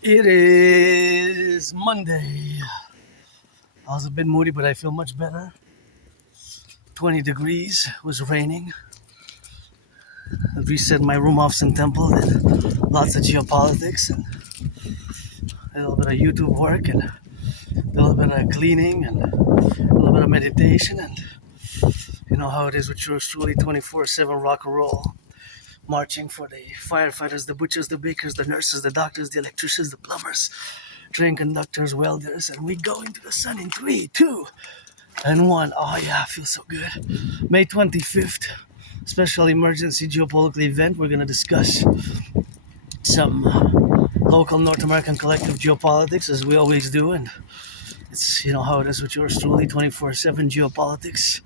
It is Monday. I was a bit moody, but I feel much better. 20 degrees, it was raining. I reset my room off Sun Temple, did lots of geopolitics and a little bit of YouTube work and a little bit of cleaning and a little bit of meditation. And you know how it is with yours truly, 24/7 rock and roll. Marching for the firefighters, the butchers, the bakers, the nurses, the doctors, the electricians, the plumbers, train conductors, welders, and we go into the sun in 3, 2, and 1. Oh yeah, I feel so good. May 25th, special emergency geopolitical event. We're going to discuss some local North American collective geopolitics, as we always do, and it's, you know how it is with yours truly, 24/7 geopolitics,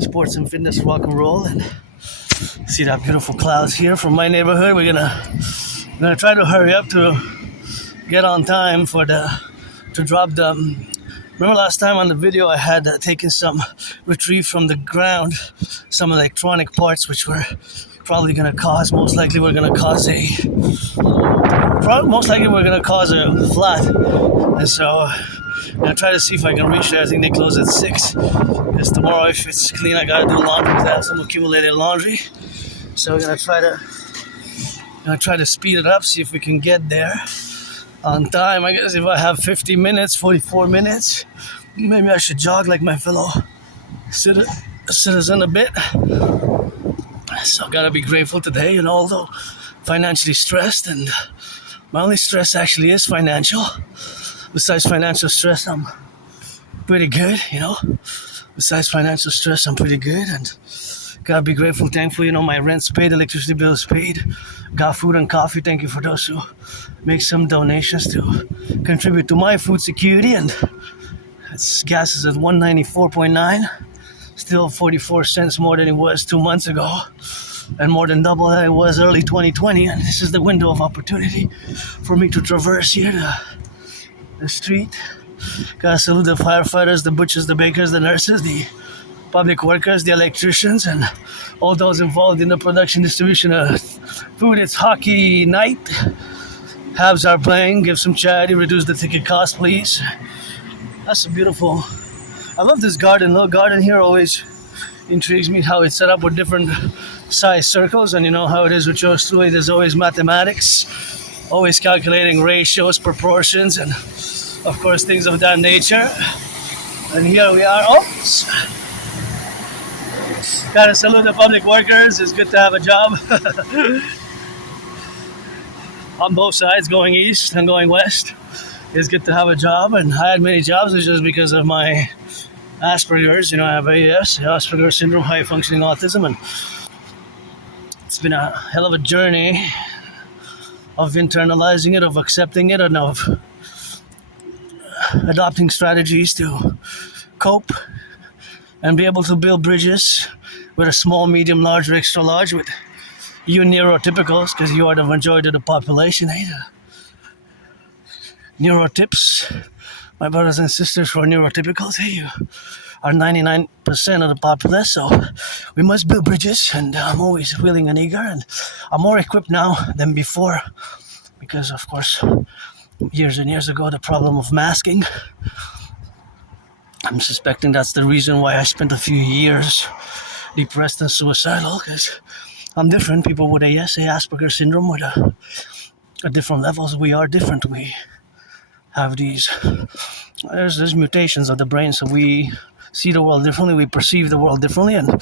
sports and fitness, rock and roll. And see that beautiful clouds here from my neighborhood. We're gonna try to hurry up to get on time for to drop the. Remember last time on the video I had taken some retrieve from the ground, some electronic parts which were probably gonna cause, most likely we're gonna cause a flat, and so I'm gonna try to see if I can reach there. I think they close at 6. Because tomorrow, if it's clean, I gotta do laundry because I have some accumulated laundry. So we're gonna try to speed it up, see if we can get there on time. I guess if I have 50 minutes, 44 minutes, maybe I should jog like my fellow citizen a bit. So gotta be grateful today, although financially stressed, and my only stress actually is financial. Besides financial stress, I'm pretty good, Besides financial stress, I'm pretty good, and gotta be grateful, thankful. My rent's paid, electricity bill's paid, got food and coffee. Thank you for those who make some donations to contribute to my food security. And gas is at $194.9, still 44 cents more than it was 2 months ago, and more than double that it was early 2020. And this is the window of opportunity for me to traverse here the street. Gotta salute the firefighters, the butchers, the bakers, the nurses, the public workers, the electricians, and all those involved in the production, distribution of food. It's hockey night. Habs are playing. Give some charity. Reduce the ticket cost, please. That's a beautiful. I love this garden. Little garden here always intrigues me, how it's set up with different size circles, and you know how it is with yours truly. There's always mathematics, always calculating ratios, proportions, and of course things of that nature. And here we are. Gotta salute the public workers. It's good to have a job. On both sides, going east and going west. It's good to have a job, and I had many jobs. It's just because of my Asperger's. I have AS, Asperger's syndrome, high functioning autism, and it's been a hell of a journey of internalizing it, of accepting it, and of adopting strategies to cope and be able to build bridges with a small, medium, large, or extra large with you neurotypicals, because you are the majority of the population. Neurotypes, my brothers and sisters who are neurotypicals, you are 99% of the populace, so we must build bridges, and I'm always willing and eager, and I'm more equipped now than before, because of course years and years ago, the problem of masking, I'm suspecting that's the reason why I spent a few years depressed and suicidal, because I'm different. People with AS, Asperger's syndrome, with a different levels. We are different. We have there's mutations of the brain, so we see the world differently, we perceive the world differently, and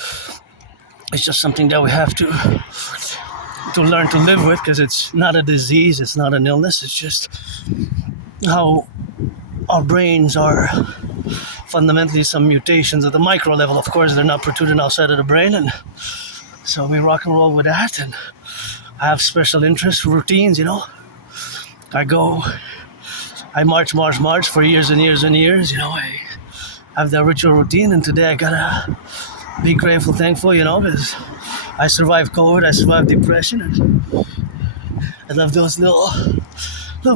it's just something that we have to learn to live with, because it's not a disease, it's not an illness, it's just how our brains are fundamentally some mutations at the micro level. Of course, they're not protruding outside of the brain, and so we rock and roll with that. And I have special interests, routines, I march for years and years and years, I have that ritual routine, and today I gotta be grateful, thankful, because I survived COVID, I survived depression, and I love those little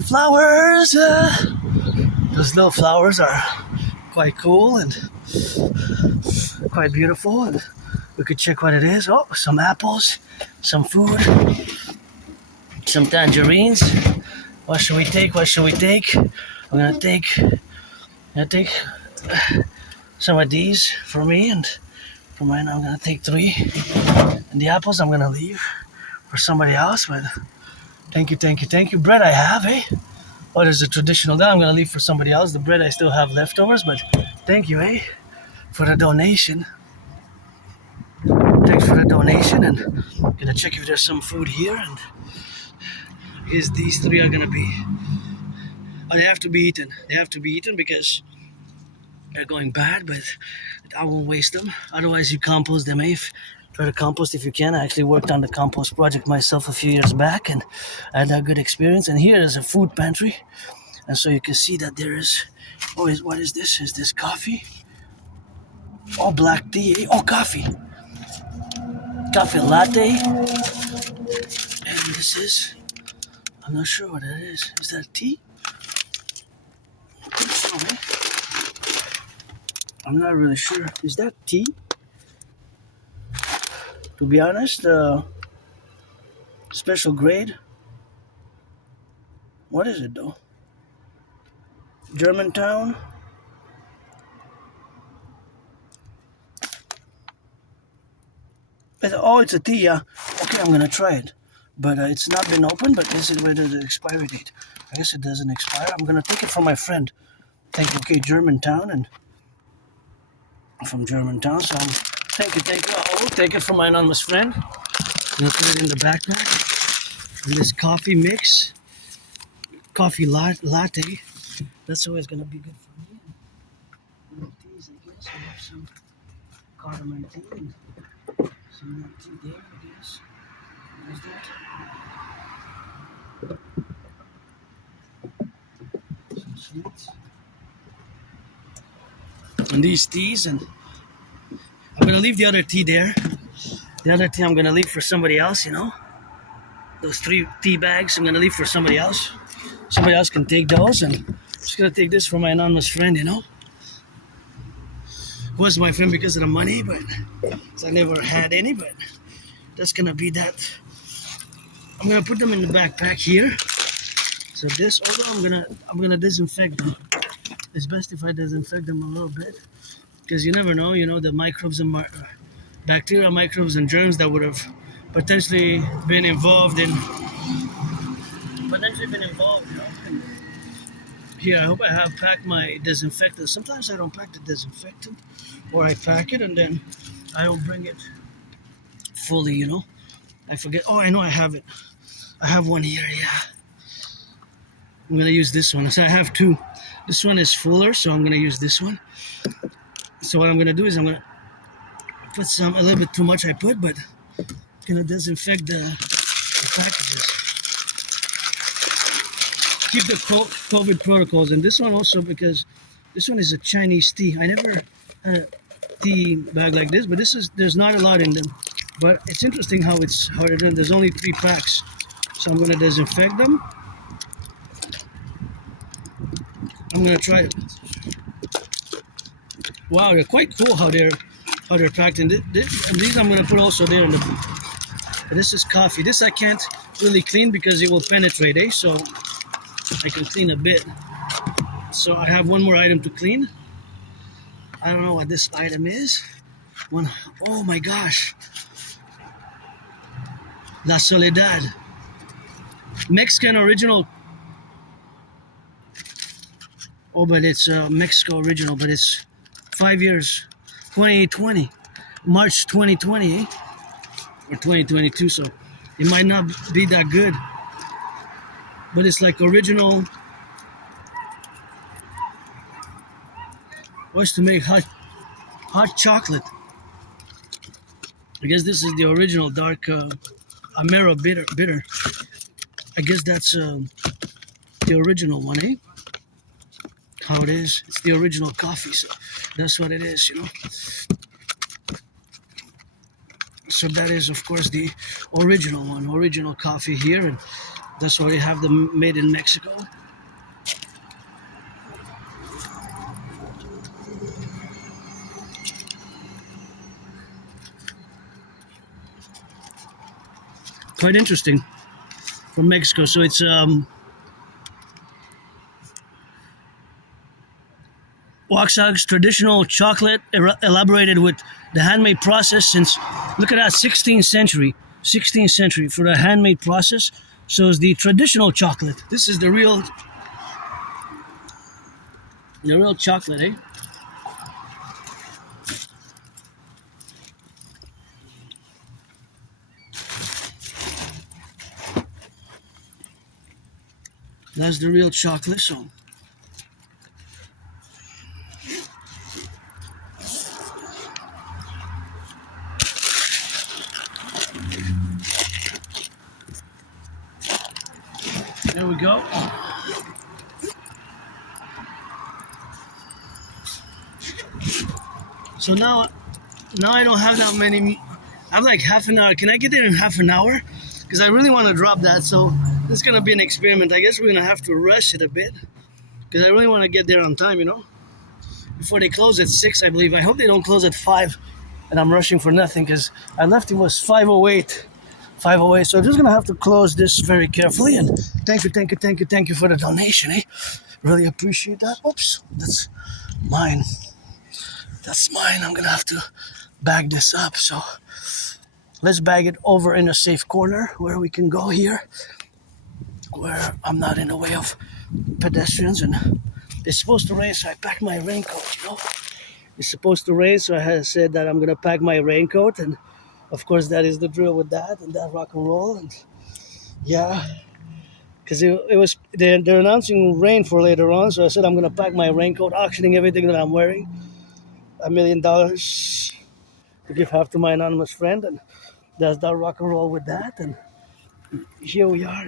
flowers. Those little flowers are quite cool and quite beautiful, and we could check what it is. Some apples, some food, some tangerines, What should we take? What should we take? I'm gonna take some of these for me, and for mine I'm gonna take 3. And the apples I'm gonna leave for somebody else. But thank you. Bread I have, eh? Oh, there's a traditional that I'm gonna leave for somebody else. The bread I still have leftovers, but thank you, eh, for the donation. Thanks for the donation, and I'm gonna check if there's some food here. And here's these 3 are gonna be. Oh, they have to be eaten. They have to be eaten because they're going bad, but I won't waste them. Otherwise, you compost them, eh? Try to compost if you can. I actually worked on the compost project myself a few years back, and I had a good experience. And here is a food pantry, and so you can see that there is. Oh, what is this? Is this coffee? Oh, black tea. Eh? Oh, coffee latte. And this is. I'm not sure what that is. Is that tea? Okay. I'm not really sure. Is that tea? To be honest, special grade. What is it though? Germantown. Oh, it's a tea. Yeah. Okay, I'm gonna try it, but it's not been opened. But this is where the expiry date. I guess it doesn't expire. I'm gonna take it from my friend. Okay, Germantown, and from Germantown. So thank you. I will take it from my anonymous friend. I'm gonna put it in the backpack. And this coffee mix, coffee latte. That's always gonna be good for me. And teas, I guess. I have some cardamom tea and some milk tea there, I guess. What is that? Some sweets. And these teas, and I'm gonna leave the other tea there. The other tea I'm gonna leave for somebody else, you know. Those 3 tea bags I'm gonna leave for somebody else. Somebody else can take those, and I'm just gonna take this for my anonymous friend, you know. Was my friend because of the money, but I never had any, but that's gonna be that. I'm gonna put them in the backpack here. So this, although I'm gonna disinfect them. It's best if I disinfect them a little bit, because you never know, you know, the microbes and bacteria, microbes, and germs that would have potentially been involved, you know. Here, I hope I have packed my disinfectant. Sometimes I don't pack the disinfectant, or I pack it and then I don't bring it fully, you know. I forget. Oh, I know I have it. I have one here, yeah. I'm gonna use this one. So I have 2. This one is fuller, so I'm gonna use this one. So what I'm gonna do is I'm gonna put a little bit too much I put, but I'm gonna disinfect the packages. Keep the COVID protocols, and this one also because this one is a Chinese tea. I never had a tea bag like this, but there's not a lot in them. But it's interesting how they're done. There's only 3 packs, so I'm gonna disinfect them. I'm gonna try it. Wow, they're quite cool how they're packed. And these I'm gonna put also there in the. But this is coffee. This I can't really clean because it will penetrate, eh? So I can clean a bit. So I have one more item to clean. I don't know what this item is. Oh my gosh. La Soledad. Mexican original. Oh, but it's Mexico original, but it's 5 years. 2020. March 2020, eh? Or 2022, so it might not be that good. But it's like original. What's to make hot chocolate? I guess this is the original dark Amaro bitter. I guess that's the original one, eh? How it is. It's the original coffee, so that's what it is, you know. So that is, of course, the original one, original coffee here, and that's why they have them made in Mexico. Quite interesting, from Mexico. So it's Waxag's traditional chocolate elaborated with the handmade process since, look at that, 16th century. 16th century for the handmade process. So it's the traditional chocolate. This is the real chocolate, eh? That's the real chocolate. So there we go. So now I don't have that many. I have like half an hour. Can I get there in half an hour? Because I really want to drop that. So this is gonna be an experiment. I guess we're gonna have to rush it a bit because I really want to get there on time. Before they close at 6, I believe. I hope they don't close at 5, and I'm rushing for nothing because I left it was 5:08. 5:08. So I'm just gonna have to close this very carefully. And thank you for the donation. Really appreciate that. Oops, that's mine. That's mine. I'm gonna have to bag this up. So let's bag it over in a safe corner where we can go here, where I'm not in the way of pedestrians. And it's supposed to rain, so I packed my raincoat. It's supposed to rain, so I had said that I'm gonna pack my raincoat, and of course that is the drill with that and that rock and roll. And yeah, because it was they're announcing rain for later on, so I said I'm gonna pack my raincoat, auctioning everything that I'm wearing. $1 million to give half to my anonymous friend, and that's that rock and roll with that. And here we are,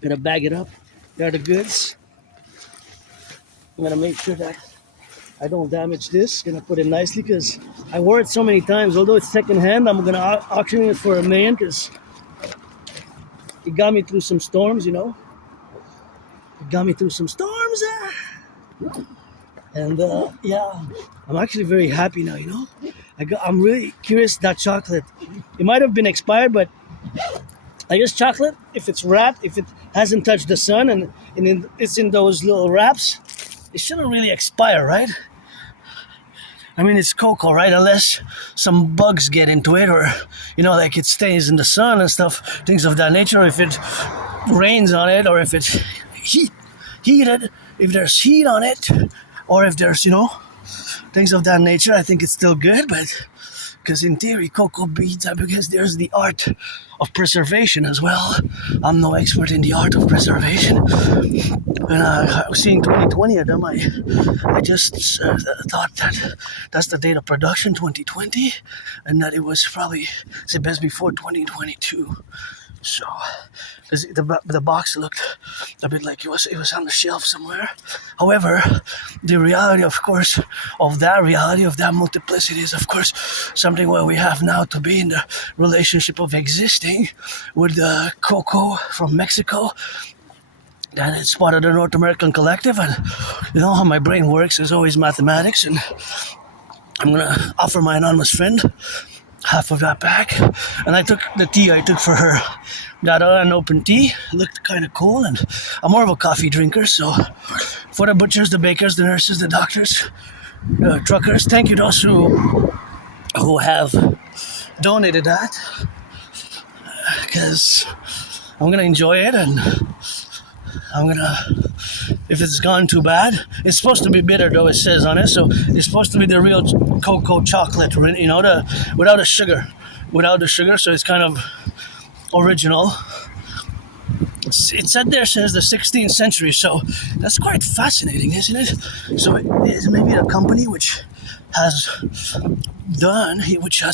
gonna bag it up. There are the goods. I'm gonna make sure that I don't damage this. Gonna put it nicely because I wore it so many times. Although it's secondhand, I'm gonna auction it for $1 million because it got me through some storms. It got me through some storms. And yeah, I'm actually very happy now. I'm really curious that chocolate. It might have been expired, but I guess chocolate, if it's wrapped, if it hasn't touched the sun and it's in those little wraps, it shouldn't really expire, right? I mean, it's cocoa, right? Unless some bugs get into it, or like it stays in the sun and stuff, things of that nature. Or if it rains on it, or if it's heated, if there's heat on it, or if there's things of that nature, I think it's still good. But because in theory, cocoa beads, because there's the art of preservation as well. I'm no expert in the art of preservation. And I was seeing 2020 of them. I just thought that that's the date of production, 2020, and that it was probably the best before 2022. So, because the box looked a bit like it was on the shelf somewhere. However, the reality, of course, of that multiplicity is, of course, something where we have now to be in the relationship of existing with the cocoa from Mexico. That it's part of the North American Collectif, and how my brain works is always mathematics. And I'm gonna offer my anonymous friend half of that back. And I took the tea I took for her. Got an open tea. It looked kind of cool, and I'm more of a coffee drinker. So for the butchers, the bakers, the nurses, the doctors, the truckers, thank you those who have donated that, because I'm gonna enjoy it. And if it's gone too bad, it's supposed to be bitter though, it says on it. So it's supposed to be the real cocoa chocolate, without the sugar. So it's kind of original. It said there since the 16th century, so that's quite fascinating, isn't it? So it is maybe a company which has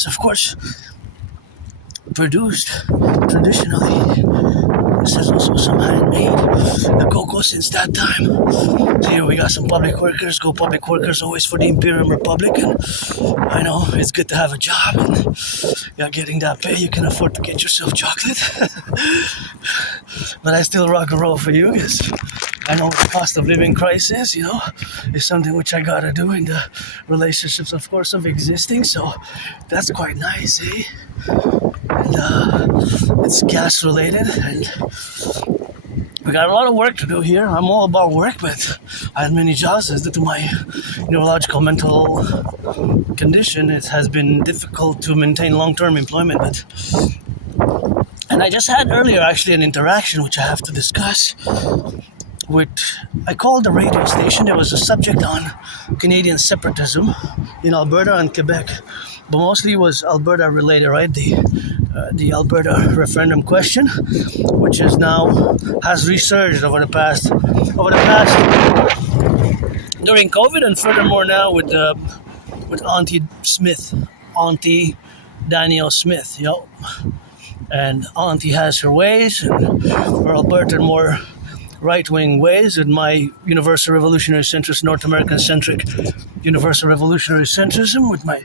of course produced traditionally. This is also some handmade the cocoa since that time. So here we got some public workers. Go public workers, always for the Imperium Republic. And I know it's good to have a job, and you're getting that pay, you can afford to get yourself chocolate. But I still rock and roll for you, because I know the cost of living crisis, is something which I gotta do in the relationships, of course, of existing. So that's quite nice, eh? And it's gas related, and We got a lot of work to do here. I'm all about work, but I had many jobs due to my neurological mental condition. It has been difficult to maintain long-term employment. And I just had earlier actually an interaction which I have to discuss with, I called the radio station. There was a subject on Canadian separatism in Alberta and Quebec, but mostly was Alberta related, right? The Alberta referendum question, which is now has resurged over the past during COVID, and furthermore now with Auntie Smith, Auntie Danielle Smith, and Auntie has her ways, and for Alberta more right-wing ways, and my universal revolutionary centrist, North American-centric universal revolutionary centrism with my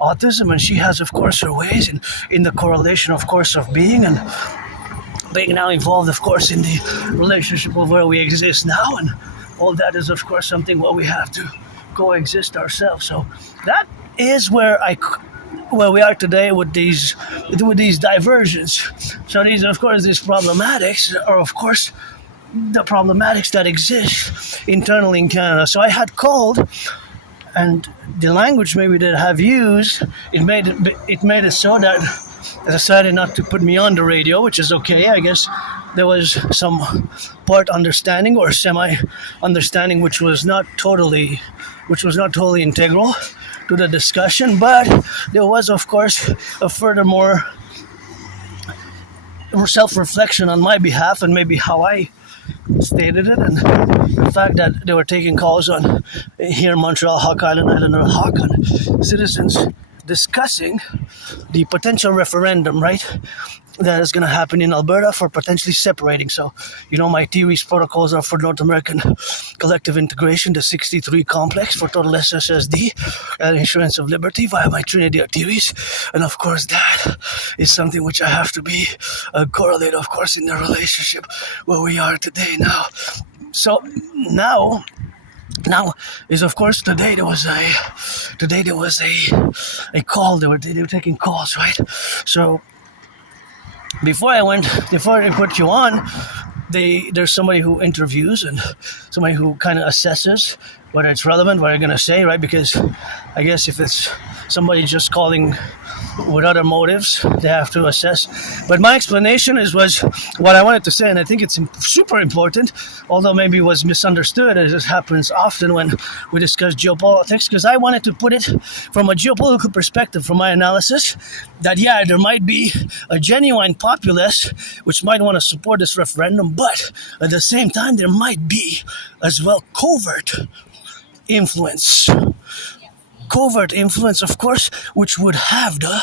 autism, and she has, of course, her ways in the correlation, of course, of being now involved, of course, in the relationship of where we exist now, and all that is, of course, something where we have to coexist ourselves. So that is where we are today with these diversions. So these, of course, these problematics are, of course, the problematics that exist internally in Canada. So I had called, and the language maybe that I have used, it made it so that they decided not to put me on the radio, which is okay. I guess there was some part understanding or semi understanding which was not totally integral to the discussion, but there was, of course, a furthermore self-reflection on my behalf and maybe how I stated it, and the fact that they were taking calls on here in Montreal, Hawk Island, Islander Hawk, on citizens discussing the potential referendum, right, that is going to happen in Alberta for potentially separating. So, my theories, protocols are for North American collective integration, the 63 complex for total SSSD and insurance of liberty via my Trinity theories. And of course, that is something which I have to be correlate, of course, in the relationship where we are today now. So now is, of course, today there was a call. They were taking calls, right? So before they put you on, there's somebody who interviews and somebody who kind of assesses whether it's relevant, what you're going to say, right? Because I guess if it's somebody just calling with other motives, they have to assess. But my explanation was what I wanted to say, and I think it's super important, although maybe it was misunderstood, as it happens often when we discuss geopolitics, because I wanted to put it from a geopolitical perspective, from my analysis, that there might be a genuine populace which might want to support this referendum, but at the same time there might be as well covert influence, of course, which would have the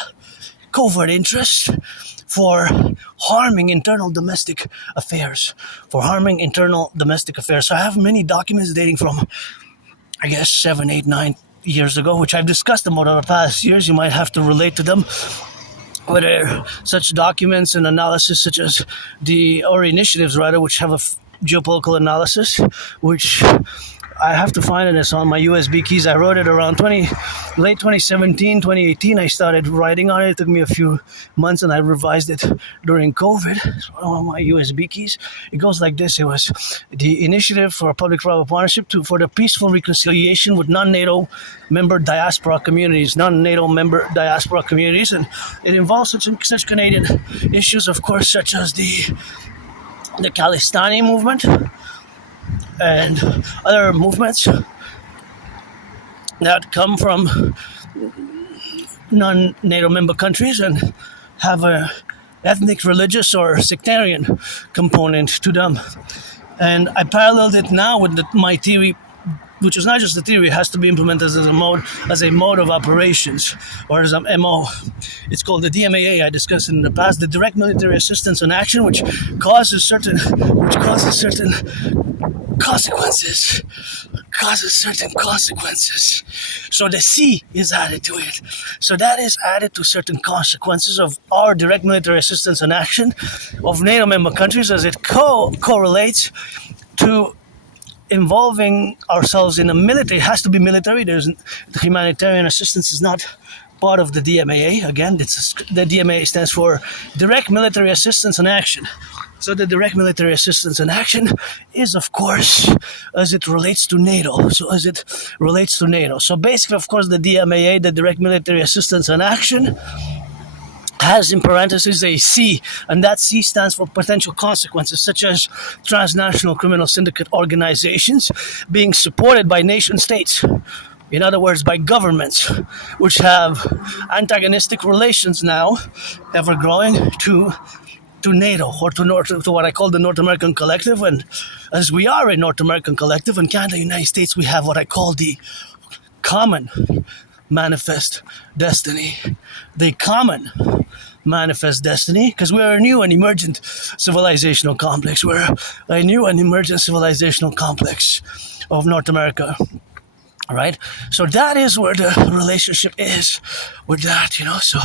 covert interest for harming internal domestic affairs. So I have many documents dating from, I guess, 7, 8, 9 years ago, which I've discussed them over the past years. You might have to relate to them. Whether such documents and analysis such as or initiatives rather, which have a geopolitical analysis, which I have to find it. It's on my USB keys. I wrote it around late 2017, 2018. I started writing on it. It took me a few months, and I revised it during COVID. It's on my USB keys. It goes like this. It was the initiative for a public-private partnership for the peaceful reconciliation with non-NATO member diaspora communities, and it involves such Canadian issues, of course, such as the Khalistani movement and other movements that come from non-NATO member countries and have a ethnic, religious, or sectarian component to them. And I paralleled it now with my theory, which is not just a theory, it has to be implemented as a mode of operations, or as an MO. It's called the DMAA. I discussed it in the past, the direct military assistance in action, which causes certain consequences. So the C is added to it. So that is added to certain consequences of our direct military assistance in action of NATO member countries, as it correlates to involving ourselves in a military. It has to be military. The humanitarian assistance is not part of the DMAA. Again, the DMAA stands for Direct Military Assistance in Action. So the direct military assistance in action is, of course, as it relates to NATO. So basically, of course, the DMAA, the direct military assistance in action, has in parentheses a C, and that C stands for potential consequences, such as transnational criminal syndicate organizations being supported by nation states. In other words, by governments, which have antagonistic relations now, ever growing, to NATO, or to what I call the North American Collective. And as we are a North American Collective, in Canada, United States, we have what I call the common manifest destiny. The common manifest destiny, because we're a new and emergent civilizational complex. We're a new and emergent civilizational complex of North America. All right, so that is where the relationship is with that, so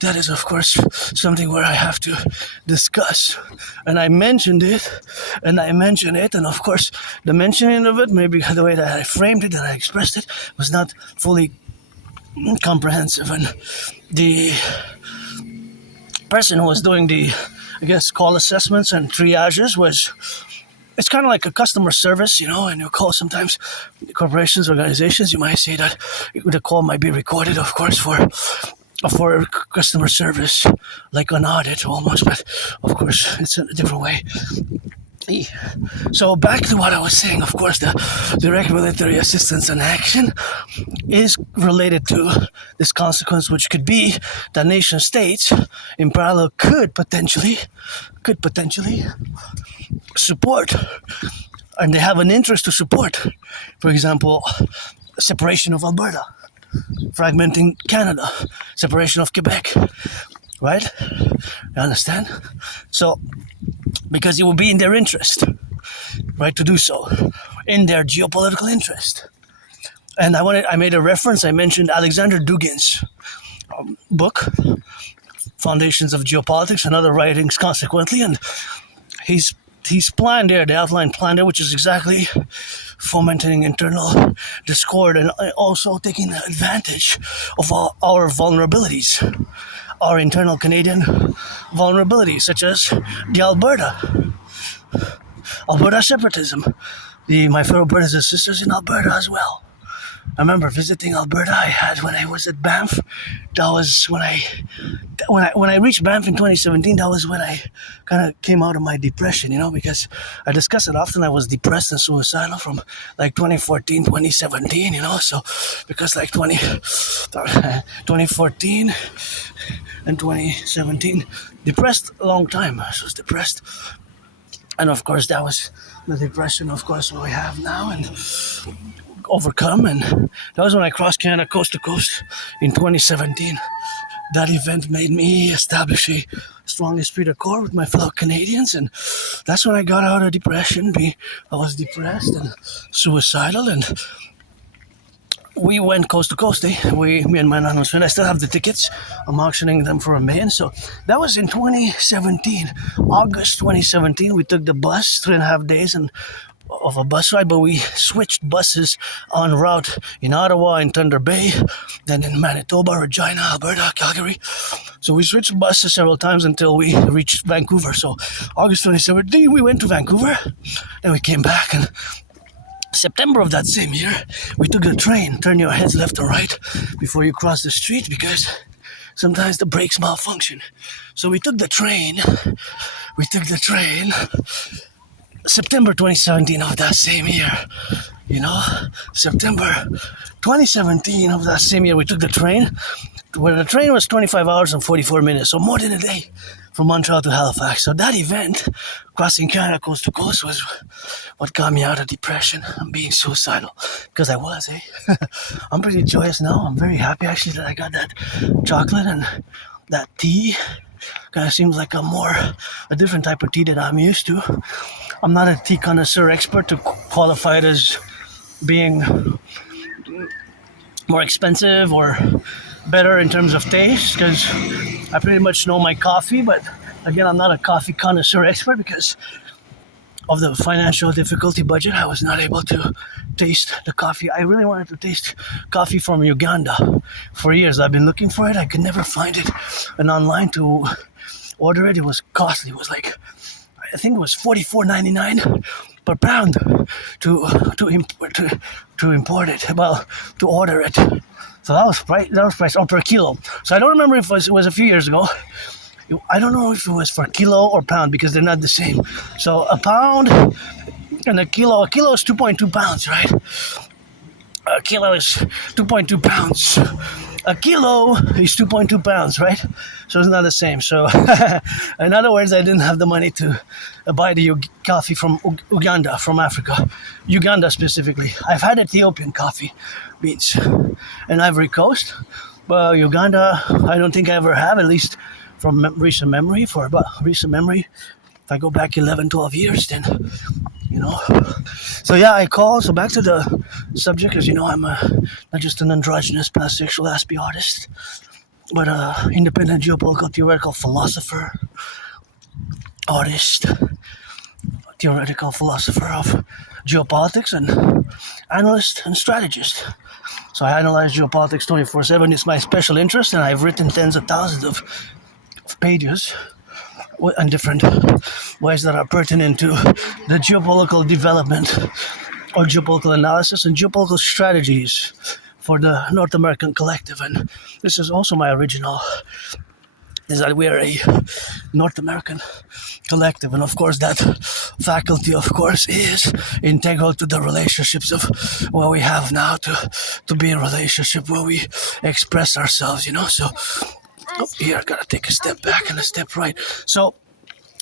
that is, of course, something where I have to discuss. And I mentioned it, and of course, the mentioning of it, maybe the way that I framed it and I expressed it, was not fully comprehensive. And the person who was doing the, call assessments and triages it's kind of like a customer service, and you call sometimes corporations, organizations, you might say that the call might be recorded, of course, for customer service, like an audit almost, but of course it's in a different way. So back to what I was saying, of course, the direct military assistance in action is related to this consequence, which could be that nation states in parallel could potentially support, and they have an interest to support, for example, separation of Alberta, fragmenting Canada, separation of Quebec, right? You understand? So, because it will be in their interest, right, to do so, in their geopolitical interest. And I made a reference, I mentioned Alexander Dugin's book, Foundations of Geopolitics, and other writings consequently, and he's planned there, the outline plan there, which is exactly fomenting internal discord and also taking advantage of all our vulnerabilities, our internal Canadian vulnerabilities, such as the Alberta separatism, my fellow brothers and sisters in Alberta as well. I remember visiting Alberta. I had when I was at Banff. That was when I reached Banff in 2017. That was when I kind of came out of my depression, because I discuss it often. I was depressed and suicidal from like 2014, 2017, So because like 2014 and 2017, depressed a long time. I was depressed, and of course that was the depression, of course, what we have now and overcome. And that was when I crossed Canada coast to coast in 2017. That event made me establish a strong esprit de corps with my fellow Canadians, and that's when I got out of depression. I was depressed and suicidal, and we went coast to coast. Me and my anonymous friend, I still have the tickets. I'm auctioning them for $1 million. So that was in 2017, August 2017. We took the bus, 3.5 days, of a bus ride, but we switched buses en route in Ottawa, in Thunder Bay, then in Manitoba, Regina, Alberta, Calgary. So we switched buses several times until we reached Vancouver. So August 2017, we went to Vancouver, then we came back, and September of that same year, we took the train. Turn your heads left or right before you cross the street, because sometimes the brakes malfunction. So we took the train. September 2017 of that same year, September 2017 of that same year, we took the train, where the train was 25 hours and 44 minutes, so more than a day from Montreal to Halifax. So that event, crossing Canada coast to coast, was what got me out of depression and being suicidal, because I was, I'm pretty joyous now. I'm very happy, actually, that I got that chocolate and that tea. Kind of seems like a different type of tea that I'm used to. I'm not a tea connoisseur expert to qualify it as being more expensive or better in terms of taste, because I pretty much know my coffee, but again, I'm not a coffee connoisseur expert because of the financial difficulty budget. I was not able to taste the coffee. I really wanted to taste coffee from Uganda. For years I've been looking for it. I could never find it, and online to order it, it was costly. It was like I think it was $44.99 per pound to import it. Well, to order it. So that was price per kilo. So I don't remember if it was a few years ago. I don't know if it was for kilo or pound because they're not the same. So a pound and a kilo is 2.2 pounds, right? A kilo is 2.2 pounds. A kilo is 2.2 pounds, right? So it's not the same. So in other words, I didn't have the money to buy the coffee from Uganda, from Africa. Uganda specifically. I've had Ethiopian coffee beans and Ivory Coast. But Uganda, I don't think I ever have, at least from recent memory. If I go back 11, 12 years, then, So yeah, I call. So back to the subject, because, I'm not just an androgynous pansexual Aspie artist, but independent geopolitical theoretical philosopher, artist, theoretical philosopher of geopolitics, and analyst and strategist. So I analyze geopolitics 24/7. It's my special interest, and I've written tens of thousands of pages and different ways that are pertinent to the geopolitical development or geopolitical analysis and geopolitical strategies for the North American Collective. And this is also my original, is that we are a North American collective. And of course that faculty, of course, is integral to the relationships of what we have now to be a relationship where we express ourselves, So here I gotta take a step back and a step right. So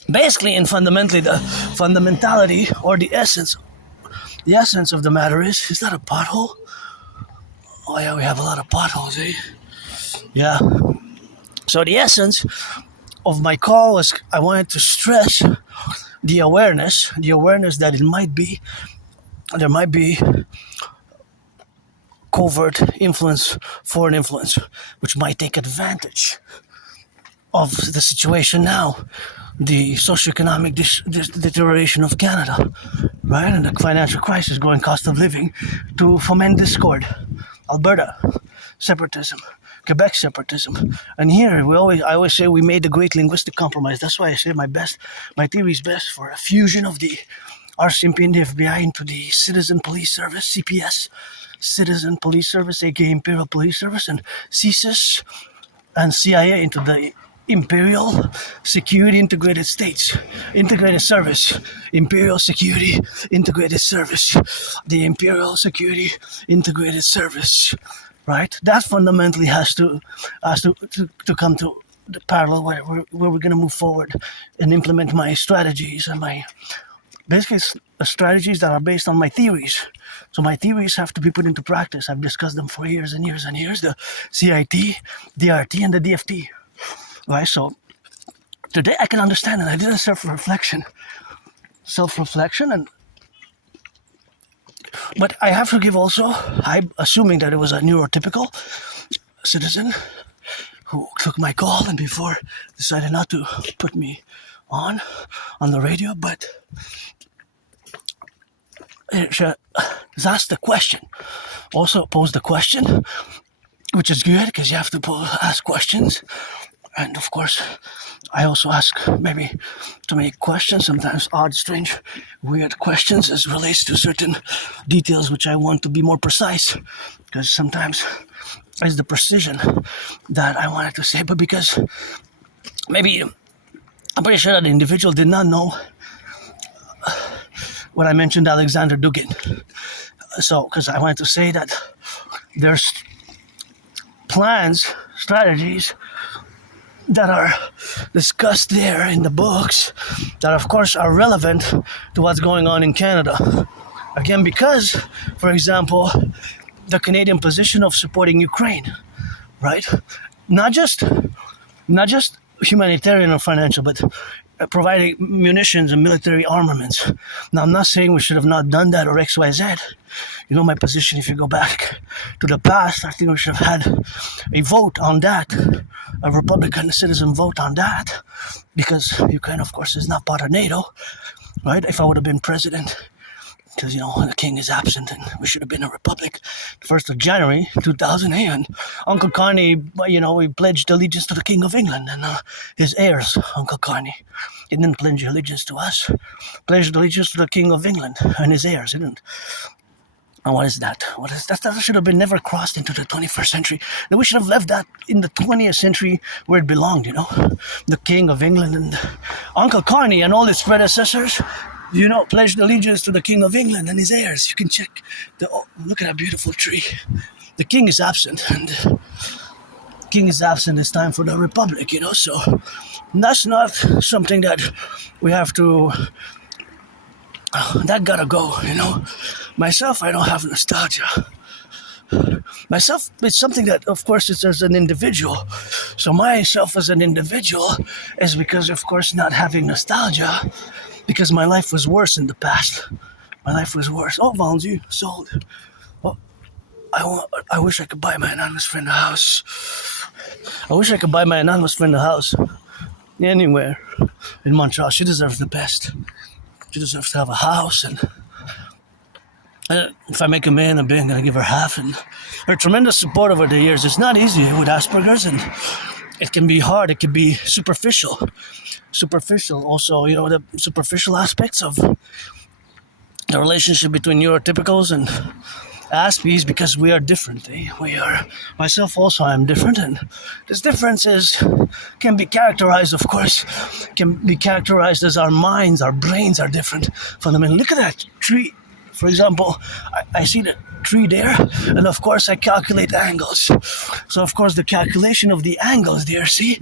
basically and fundamentally, the fundamentality or the essence of the matter is that a pothole? Oh yeah, we have a lot of potholes, eh? Yeah. So the essence of my call was I wanted to stress the awareness that there might be covert influence, foreign influence, which might take advantage of the situation now, the socioeconomic deterioration of Canada, right, and the financial crisis, growing cost of living, to foment discord. Alberta, separatism, Quebec separatism, and here I always say we made the great linguistic compromise. That's why I say my theory is best for a fusion of the RCMP and the FBI into the Citizen Police Service, CPS, Citizen Police Service, aka Imperial Police Service, and CSIS and CIA into the Imperial Security Integrated States, Integrated Service, Imperial Security Integrated Service, the Imperial Security Integrated Service, right? That fundamentally has to come to the parallel where we're going to move forward and implement my strategies and my basically strategies that are based on my theories. So my theories have to be put into practice. I've discussed them for years and years and years, the CIT, DRT, and the DFT. Right, so today I can understand, and I did a self-reflection, but I have to give also, I'm assuming that it was a neurotypical citizen who took my call and before decided not to put me on the radio, but she asked the question, also posed the question, which is good because you have to ask questions. And of course, I also ask maybe too many questions, sometimes odd, strange, weird questions as relates to certain details which I want to be more precise. Because sometimes it's the precision that I wanted to say, but because maybe I'm pretty sure that the individual did not know what I mentioned Alexander Dugin. So, because I wanted to say that there's plans, strategies, that are discussed there in the books that of course are relevant to what's going on in Canada. Again, because, for example, the Canadian position of supporting Ukraine, right? Not just humanitarian or financial, but providing munitions and military armaments. Now, I'm not saying we should have not done that or X, Y, Z. You know my position, if you go back to the past, I think we should have had a vote on that, a Republican citizen vote on that, because Ukraine, of course, is not part of NATO, right? If I would have been president, because, the king is absent and we should have been a republic. The 1st of January 2008, and Uncle Carney, we pledged allegiance to the King of England and his heirs, Uncle Carney. He didn't pledge allegiance to us. Pledged allegiance to the King of England and his heirs. He didn't. And what is that? What is that? That should have been never crossed into the 21st century. And we should have left that in the 20th century where it belonged, The King of England and Uncle Carney and all his predecessors, pledged allegiance to the King of England and his heirs. You can check. Look at that beautiful tree. The king is absent, and the king is absent. It's time for the republic, So that's not something that we have to. That gotta go, Myself, I don't have nostalgia. Myself, it's something that, of course, it's as an individual. So myself as an individual is because, of course, not having nostalgia, because my life was worse in the past. My life was worse. Oh, Valentine, sold. Well, I wish I could buy my anonymous friend a house. I wish I could buy my anonymous friend a house. Anywhere in Montreal. She deserves the best. She deserves to have a house, and if I make a million, I'm going to give her half. And her tremendous support over the years. It's not easy with Asperger's, and it can be hard. It can be superficial. Also, the superficial aspects of the relationship between neurotypicals and Aspies, because we are different. Myself also, I am different, and this difference can be characterized, of course, as our minds, our brains are different fundamentally. Look at that tree, for example. I see the tree there, and of course I calculate angles. So of course the calculation of the angles there, see?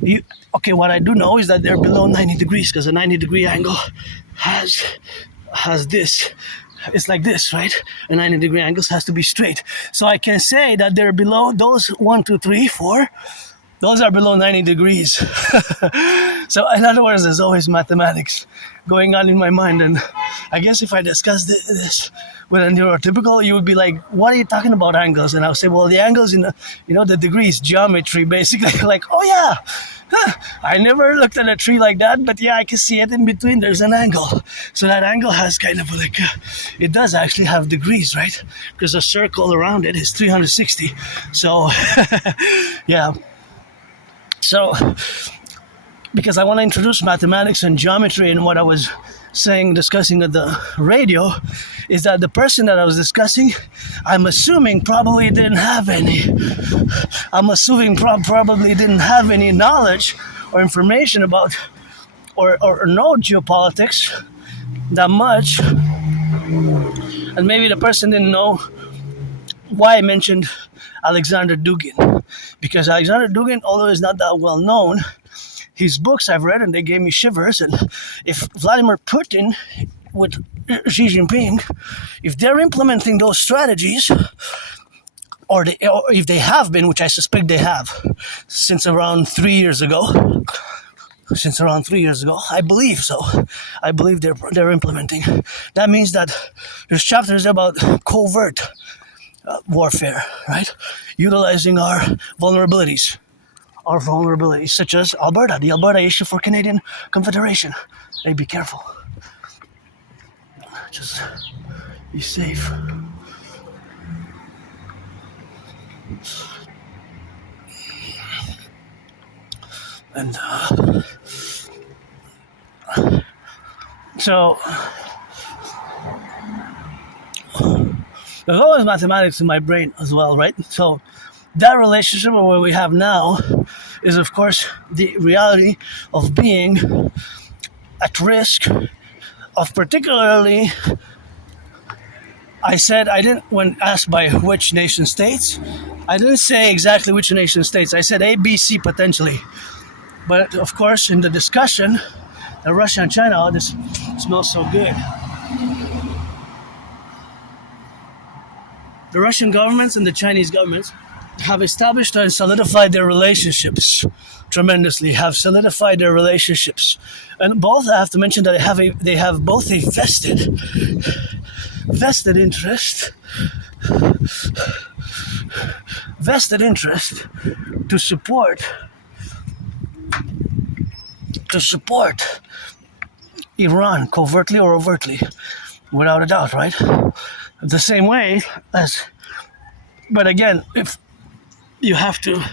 What I do know is that they're below 90 degrees, because a 90-degree angle has this. It's like this, right? A 90-degree angle has to be straight. So I can say that they're below those 1, 2, 3, 4. Those are below 90 degrees. So in other words, there's always mathematics going on in my mind. And I guess if I discuss this with a neurotypical, you would be like, what are you talking about angles? And I'll say, well, the angles in the degrees, geometry, basically. Like, oh yeah, I never looked at a tree like that, but yeah, I can see it in between. There's an angle. So that angle has kind of it does actually have degrees, right? Because a circle around it is 360. So, yeah. So, because I want to introduce mathematics and geometry, and what I was discussing at the radio, is that the person that I was discussing, I'm assuming probably didn't have any. Probably didn't have any knowledge or information about or know geopolitics that much. And maybe the person didn't know why I mentioned Alexander Dugin. Because Alexander Dugin, although he's not that well known, his books I've read and they gave me shivers. And if Vladimir Putin with Xi Jinping, if they're implementing those strategies, or if they have been, which I suspect they have, since around 3 years ago, I believe so. I believe they're implementing. That means that there's chapters about covert warfare, right? Utilizing our vulnerabilities, such as Alberta, the Alberta issue for Canadian Confederation. Hey, be careful. Just be safe. And so there's always mathematics in my brain as well, right? So that relationship with what we have now is, of course, the reality of being at risk of particularly, when asked by which nation states, I didn't say exactly which nation states. I said A, B, C potentially. But of course, in the discussion, Russia and China, this smells so good. The Russian governments and the Chinese governments have established and solidified their relationships tremendously, And both, I have to mention that they have both a vested interest to support Iran, covertly or overtly, without a doubt, right? The same way as, but again, if you have to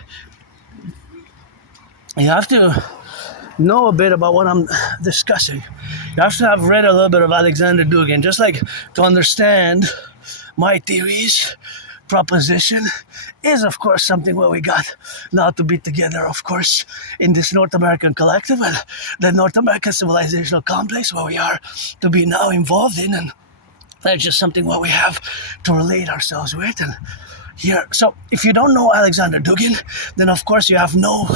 know a bit about what I'm discussing. You have to have read a little bit of Alexander Dugin, just like to understand my theories. Proposition is, of course, something where we got now to be together, of course, in this North American collective and the North American civilizational complex where we are to be now involved in, and that's just something what we have to relate ourselves with. And here, so if you don't know Alexander Dugin, then of course you have no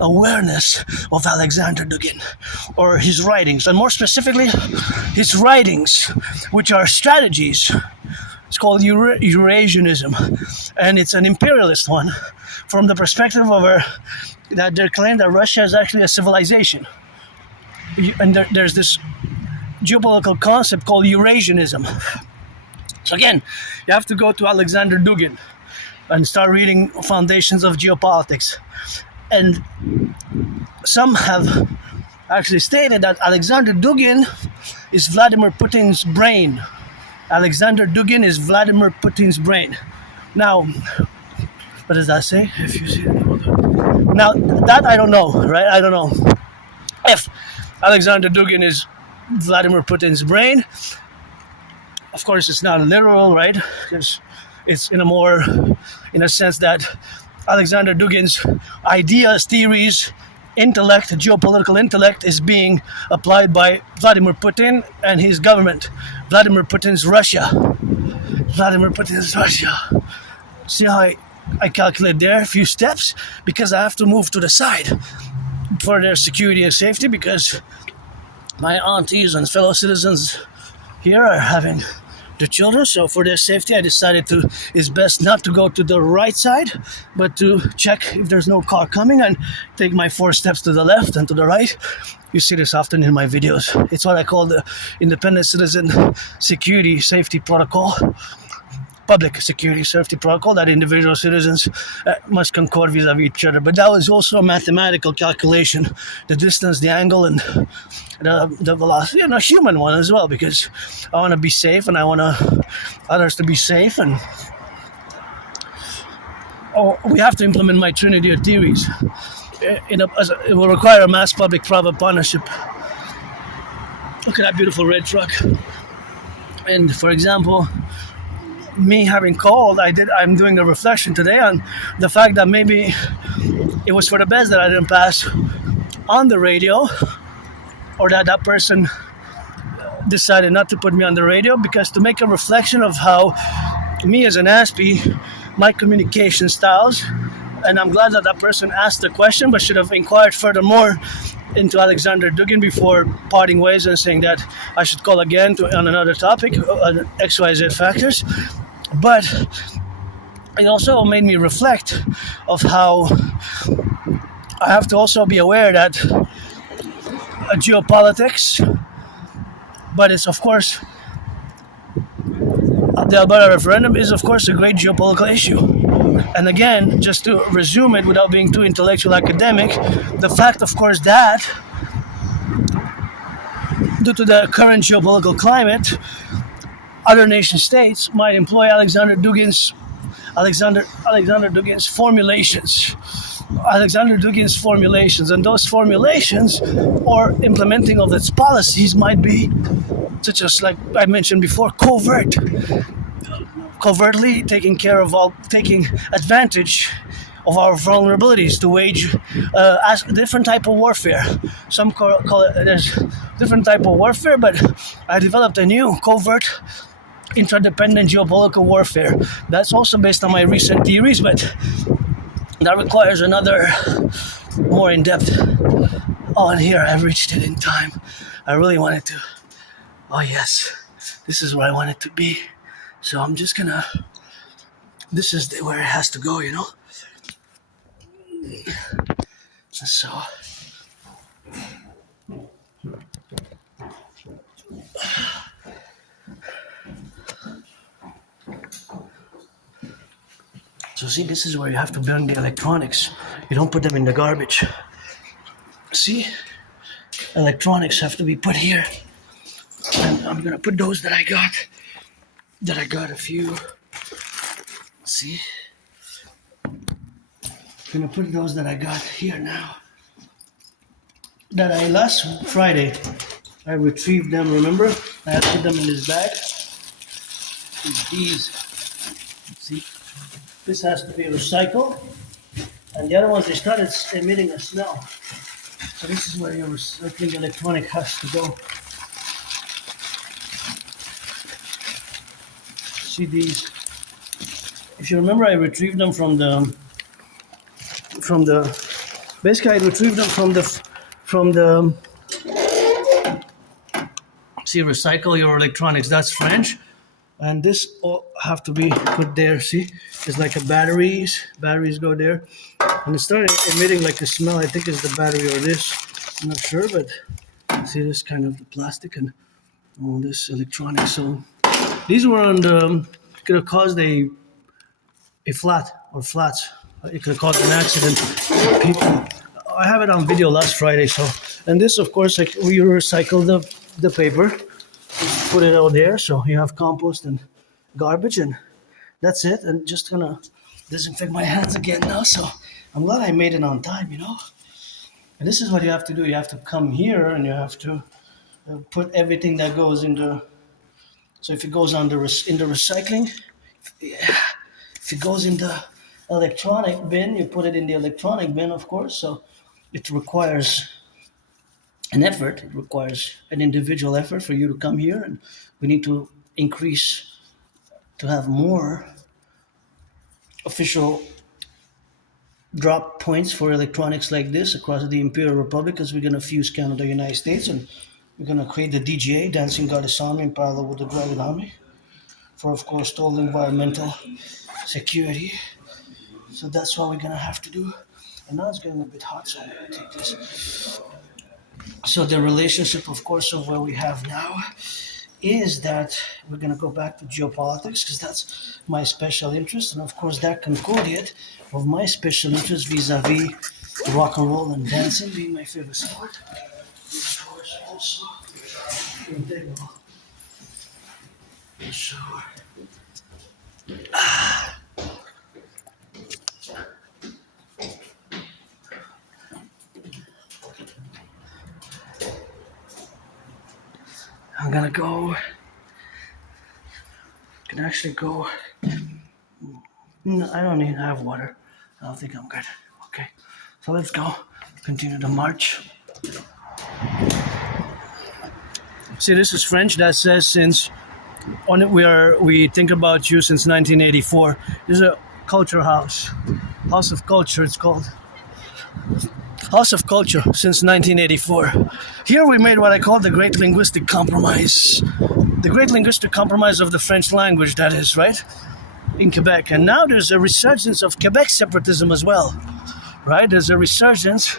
awareness of Alexander Dugin or his writings, and more specifically, his writings, which are strategies. It's called Eurasianism, and it's an imperialist one from the perspective of that they claim that Russia is actually a civilization. And there's this geopolitical concept called Eurasianism. So again, you have to go to Alexander Dugin and start reading Foundations of Geopolitics. And some have actually stated that Alexander Dugin is Vladimir Putin's brain. Alexander Dugin is Vladimir Putin's brain. Now, what does that say? If you see it. Now, that I don't know, right? I don't know if Alexander Dugin is Vladimir Putin's brain. Of course, it's not literal, right? Because it's in a sense that Alexander Dugin's ideas, theories, intellect, geopolitical intellect is being applied by Vladimir Putin and his government. Vladimir Putin's Russia. Vladimir Putin's Russia. See how I calculate there a few steps? Because I have to move to the side for their security and safety, because my aunties and fellow citizens here are having their children, so for their safety I decided it's best not to go to the right side, but to check if there's no car coming and take my 4 steps to the left and to the right. You see this often in my videos. It's what I call the independent citizen security safety protocol. Public security safety protocol that individual citizens must concord vis-a-vis each other. But that was also a mathematical calculation, the distance, the angle, and the velocity, and a human one as well, because I want to be safe and I want others to be safe. And we have to implement my trinity of theories. It will require a mass public-private partnership. Look at that beautiful red truck. And for example, me having called, I'm doing a reflection today on the fact that maybe it was for the best that I didn't pass on the radio, or that person decided not to put me on the radio, because to make a reflection of how me as an Aspie, my communication styles, and I'm glad that person asked the question, but should have inquired furthermore into Alexander Dugin before parting ways and saying that I should call again on another topic, on XYZ factors. But it also made me reflect of how I have to also be aware that geopolitics, but it's of course the Alberta referendum is of course a great geopolitical issue. And again, just to resume it without being too intellectual academic, the fact of course that due to the current geopolitical climate, other nation states might employ Alexander Dugin's formulations. And those formulations or implementing of its policies might be such as, like I mentioned before, covertly taking advantage of our vulnerabilities to wage different type of warfare. Some call it there's different type of warfare, but I developed a new covert interdependent geopolitical warfare. That's also based on my recent theories, but that requires another more in-depth. Oh, and here I've reached it in time. I really wanted to. Oh yes, this is where I want it to be. So I'm just gonna. This is where it has to go, you know. So. So see, this is where you have to burn the electronics. You don't put them in the garbage. See? Electronics have to be put here. And I'm gonna put those that I got a few. See? I'm gonna put those that I got here now. that I last Friday I retrieved them. Remember, I had put them in this bag. These, see, this has to be recycled, and the other ones they started emitting a smell. So this is where your recycling electronic has to go. See these? If you remember, I retrieved them from the basically I retrieved them from the see, recycle your electronics. That's French, and this all have to be put there. See, it's like a batteries go there, and it started emitting like a smell. I think it's the battery or this, I'm not sure, but see this kind of the plastic and all this electronics. So these were on the, could have caused a flat or flats. It could have caused an accident. People, I have it on video last Friday. So, and this, of course, like we recycle the paper, just put it out there. So you have compost and garbage, and that's it. And just gonna disinfect my hands again now. So I'm glad I made it on time, you know. And this is what you have to do. You have to come here and you have to put everything that goes into. So if it goes on in the recycling, if it goes in the electronic bin, you put it in the electronic bin, of course. So it requires an effort. It requires an individual effort for you to come here, and we need to increase to have more official drop points for electronics like this across the Imperial Republic, because we're going to fuse Canada, United States, and we're going to create the DGA, Dancing Goddess Army, in parallel with the Dragon Army, for, of course, total environmental security. So that's what we're going to have to do. And now it's getting a bit hot, so I'm going to take this. So the relationship, of course, of where we have now is that we're going to go back to geopolitics, because that's my special interest. And, of course, that concordiate of my special interest vis-a-vis rock and roll and dancing being my favorite sport. Of course, also, Integree. So, I'm gonna go. Can actually go. No, I don't even have water. I don't think I'm good. Okay, so let's go. Continue the march. See, this is French that says since on it we think about you since 1984. This is a culture house of culture. It's called House of Culture since 1984. Here we made what I call the Great Linguistic Compromise. The Great Linguistic Compromise of the French language, that is, right? In Quebec. And now there's a resurgence of Quebec separatism as well, right? There's a resurgence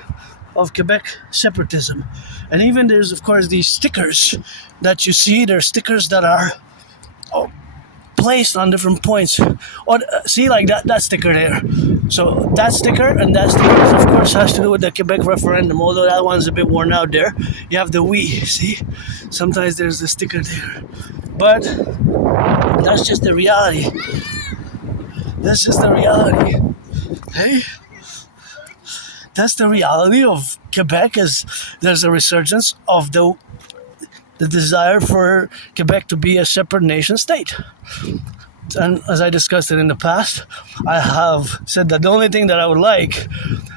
of Quebec separatism. And even there's, of course, these stickers that you see. There are stickers that are placed on different points. Or see, like that sticker there. So that sticker and that sticker, of course, has to do with the Quebec referendum, although that one's a bit worn out there. You have the we, see? Sometimes there's the sticker there. But that's just the reality. That's just the reality. Hey? That's the reality of Quebec, is there's a resurgence of the desire for Quebec to be a separate nation state. And as I discussed it in the past, I have said that the only thing that I would like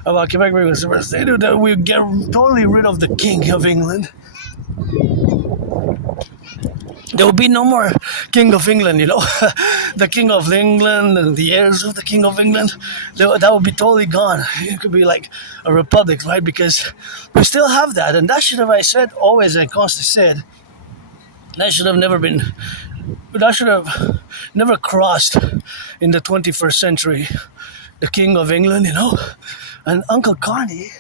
about Quebec being a separate state is that we get totally rid of the King of England. There will be no more King of England, you know. The King of England and the heirs of the King of England, that would be totally gone. It could be like a republic, right? Because we still have that. And that should have, I said, always, I constantly said, that should have never crossed in the 21st century, the King of England, you know. And Uncle Carney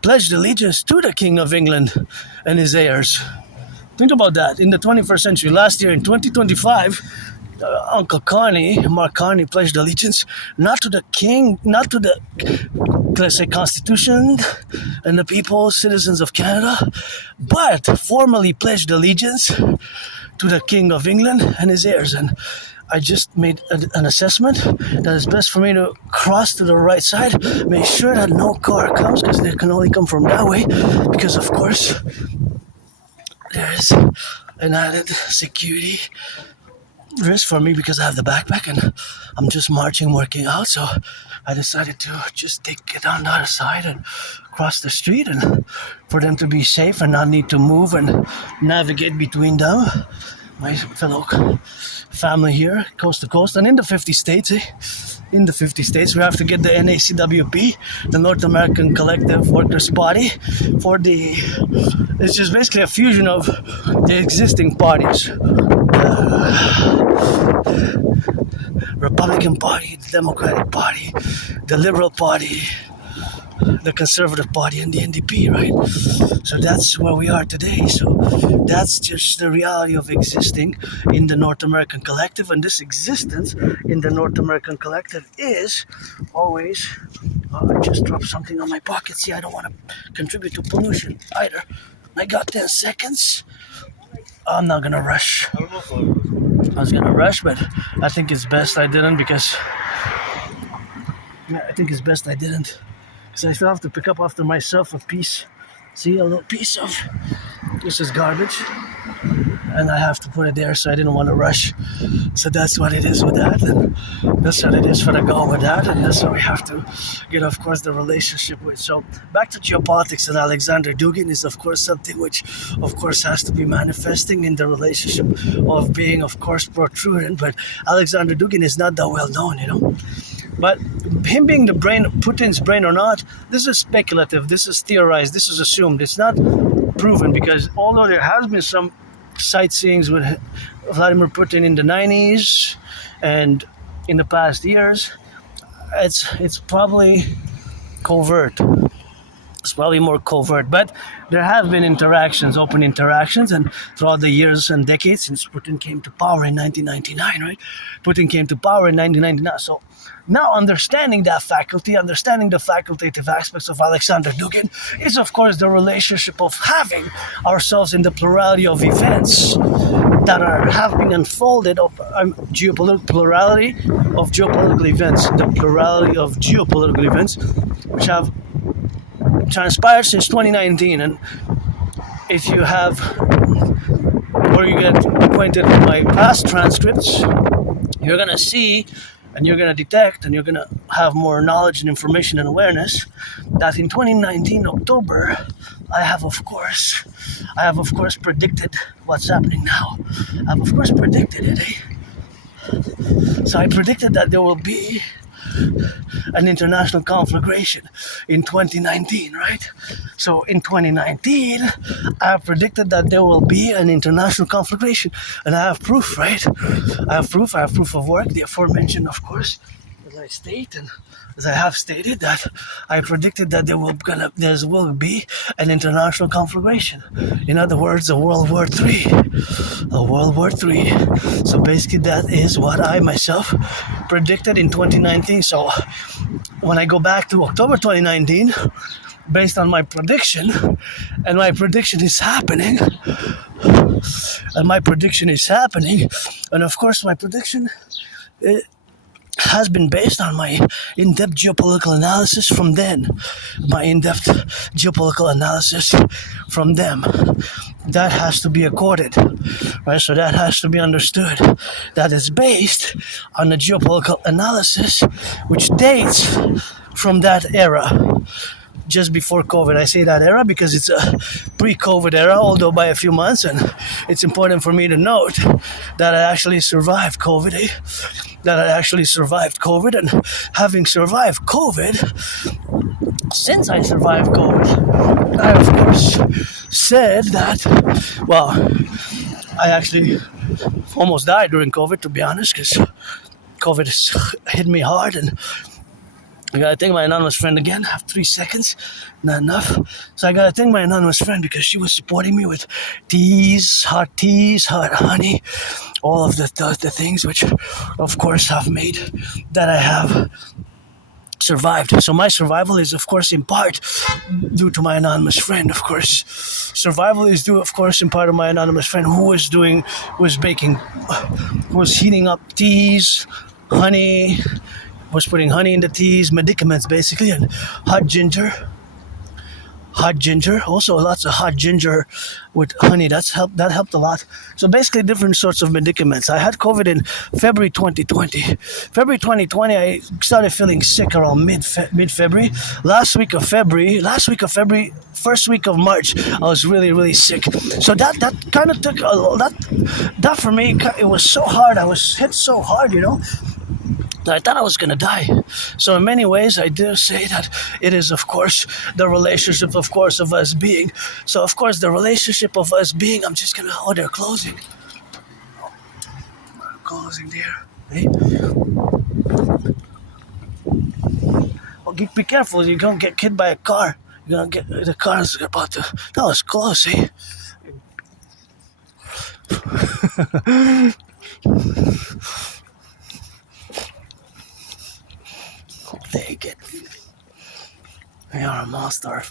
pledged allegiance to the King of England and his heirs. Think about that. In the 21st century, last year in 2025, Uncle Carney, Mark Carney, pledged allegiance not to the king, not to the, let's say, Constitution and the people, citizens of Canada, but formally pledged allegiance to the King of England and his heirs. And I just made an assessment that it's best for me to cross to the right side, make sure that no car comes, because they can only come from that way, because of course there is an added security risk for me because I have the backpack and I'm just marching, working out. So I decided to just take it on the other side and cross the street, and for them to be safe and not need to move and navigate between them, my fellow family here, coast to coast, and in the 50 states, in the 50 states, we have to get the NACWP, the North American Collective Workers' Party, for the, it's just basically a fusion of the existing parties. Republican Party, the Democratic Party, the Liberal Party, the Conservative Party, and the NDP, right? So that's where we are today. So that's just the reality of existing in the North American Collective, and this existence in the North American Collective is always, I just dropped something on my pocket. See, I don't want to contribute to pollution either. I got 10 seconds. I'm not gonna rush. I was gonna rush, but I think it's best I didn't, because I still have to pick up after myself a piece. See, a little piece of this is garbage, and I have to put it there, so I didn't want to rush. So that's what it is with that, and that's what it is for the goal with that, and that's what we have to get, of course, the relationship with. So back to geopolitics and Alexander Dugin is, of course, something which, of course, has to be manifesting in the relationship of being, of course, protrudent. But Alexander Dugin is not that well known, you know. But him being the brain, Putin's brain or not, this is speculative, this is theorized, this is assumed. It's not proven, because although there has been some sightseeings with Vladimir Putin in the 90s and in the past years, it's probably covert. It's probably more covert, but there have been interactions, open interactions, and throughout the years and decades since Putin came to power in 1999, right? Putin came to power in 1999. So now understanding that faculty, understanding the facultative aspects of Alexander Dugin is, of course, the relationship of having ourselves in the plurality of events that have been unfolded, of plurality of geopolitical events, the plurality of geopolitical events which have transpired since 2019. And if you have, or you get acquainted with my past transcripts, you're gonna see and you're gonna detect and you're gonna have more knowledge and information and awareness that in 2019 October I have of course predicted what's happening now. I've of course predicted it, So I predicted that there will be an international conflagration in 2019, right? So in 2019, I have predicted that there will be an international conflagration, and I have proof, right? I have proof of work, the aforementioned, of course, as I state, and as I have stated, that I predicted that there will be an international conflagration. In other words, a World War III. A World War III. So basically that is what I myself predicted in 2019. So when I go back to October 2019, based on my prediction, and my prediction is happening, and of course my prediction has been based on my in-depth geopolitical analysis from then. That has to be accorded, right? So that has to be understood. That is based on the geopolitical analysis, which dates from that era, just before COVID. I say that era because it's a pre-COVID era, although by a few months, and it's important for me to note that I actually survived COVID, and having survived COVID, since I survived COVID, I of course said that, well, I actually almost died during COVID, to be honest, because COVID has hit me hard, and I gotta thank my anonymous friend again. I have 3 seconds, not enough. So I gotta thank my anonymous friend because she was supporting me with hot honey, all of the things which, of course, have made that I have survived. So my survival is, of course, in part due to my anonymous friend. Of course, survival is due, of course, in part of my anonymous friend who was baking, who was heating up teas, honey, was putting honey in the teas, medicaments basically, and hot ginger. Also lots of hot ginger with honey. That helped a lot. So basically different sorts of medicaments. I had COVID in February 2020. February 2020 I started feeling sick around mid-February. Last week of February, first week of March, I was really sick. So that kind of took that for me, it was so hard. I was hit so hard, I thought I was going to die. So in many ways, I do say that it is, of course, the relationship, of course, of us being. So, of course, the relationship of us being, I'm just going to, they're closing. Closing there. Hey? Well, be careful. You're going to get hit by a car. You're going to get, the car is about to, that was close, eh? Take it. You're a monster.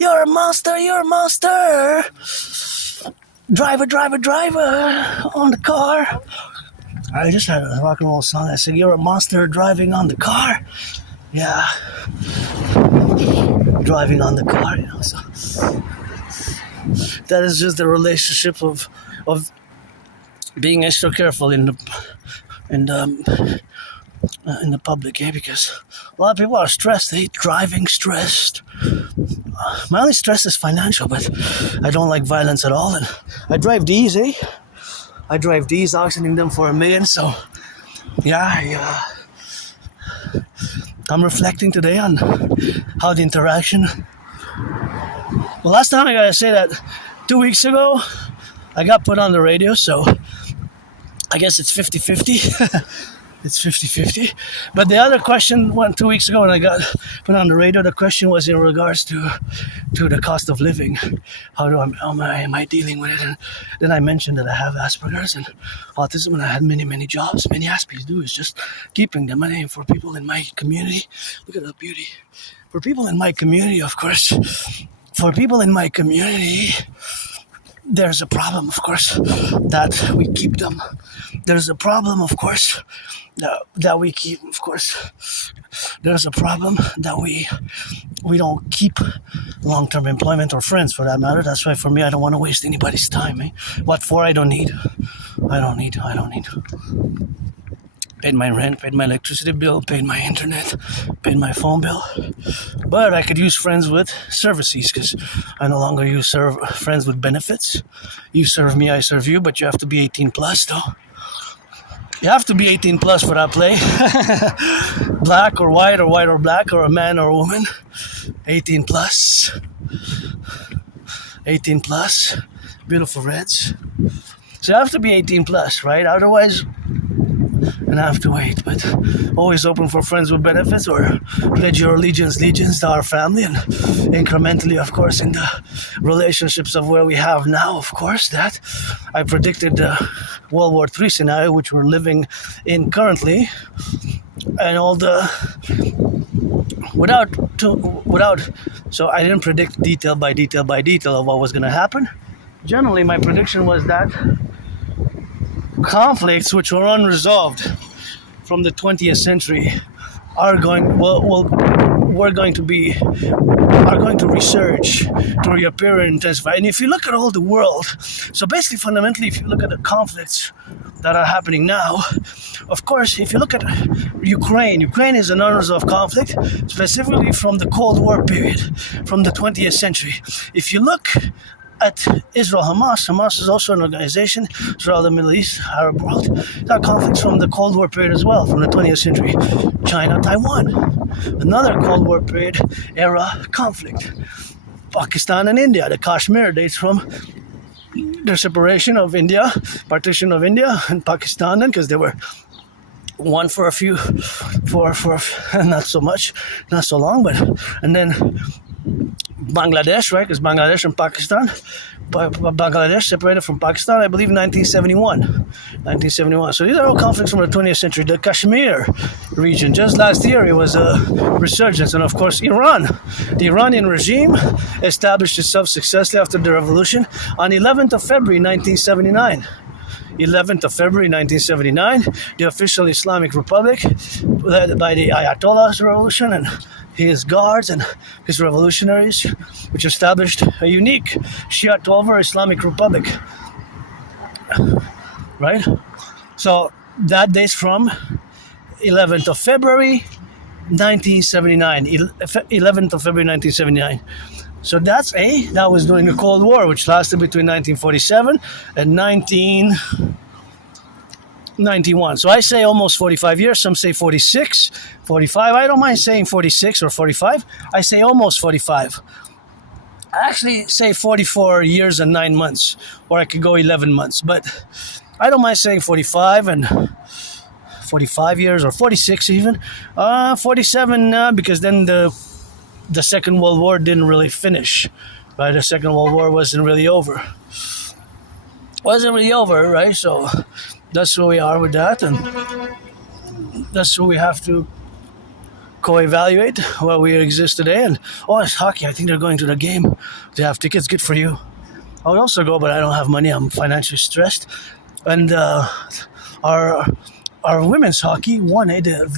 You're a monster. Driver on the car. I just had a rock and roll song. I said, you're a monster driving on the car. Yeah. Driving on the car, so. That is just the relationship of being extra careful in the public, because a lot of people are stressed. They driving stressed. My only stress is financial, but I don't like violence at all. And I drive these, auctioning them for $1 million. So, yeah, I'm reflecting today on how the interaction. Well, last time I gotta say that 2 weeks ago, I got put on the radio, so I guess it's 50-50. It's 50-50. But the other question went 2 weeks ago when I got put on the radio. The question was in regards to the cost of living. How am I dealing with it? And then I mentioned that I have Asperger's and autism, and I had many jobs. Many Aspies do is just keeping the money for people in my community. Look at that beauty. For people in my community, of course. For people in my community, there's a problem, of course, that we keep them. There's a problem, of course, that we keep, of course. There's a problem that we don't keep long-term employment or friends, for that matter. That's why, for me, I don't want to waste anybody's time. What for? I don't need. Paid my rent, paid my electricity bill, paid my internet, paid my phone bill. But I could use friends with services, because I no longer use friends with benefits. You serve me, I serve you, but you have to be 18 plus, though. You have to be 18 plus for that play. Black or white or black, or a man or a woman. 18 plus. 18 plus. Beautiful reds. So you have to be 18 plus, right? Otherwise, and I have to wait, but always open for friends with benefits, or pledge your allegiance to our family, and incrementally, of course, in the relationships of where we have now, of course, that I predicted the World War III scenario, which we're living in currently, and all the so I didn't predict detail by detail of what was going to happen. Generally, my prediction was that conflicts which were unresolved from the 20th century are going to resurge, to reappear and intensify. And if you look at all the world, so basically fundamentally, if you look at the conflicts that are happening now, of course, if you look at Ukraine is an unresolved conflict, specifically from the Cold War period, from the 20th century. If you look at Israel, Hamas is also an organization throughout the Middle East, Arab world. There are conflicts from the Cold War period as well, from the 20th century. China, Taiwan, another Cold War period era conflict. Pakistan and India, the Kashmir dates from the separation of India, partition of India and Pakistan, because they were one for not so long, and then Bangladesh, right? Because Bangladesh and Pakistan, Bangladesh separated from Pakistan, I believe, in 1971. 1971. So these are all conflicts from the 20th century. The Kashmir region, just last year, it was a resurgence. And of course, Iran. The Iranian regime established itself successfully after the revolution on 11th of February 1979. 11th of February 1979, the official Islamic Republic, led by the Ayatollah's revolution and his guards and his revolutionaries, which established a unique Shia Tover Islamic Republic. Right? So that dates from 11th of February 1979. 11th of February 1979. So that was during the Cold War, which lasted between 1947 and 1991. So I say almost 45 years. Some say 46, 45. I don't mind saying 46 or 45. I say almost 45. I actually say 44 years and 9 months, or I could go 11 months. But I don't mind saying 45 and 45 years or 46 even. 47 because then the Second World War didn't really finish, right? The Second World War wasn't really over, right? So that's where we are with that, and that's where we have to co-evaluate where we exist today. And it's hockey. I think they're going to the game. They have tickets. Good for you. I would also go, but I don't have money. I'm financially stressed. And our women's hockey won.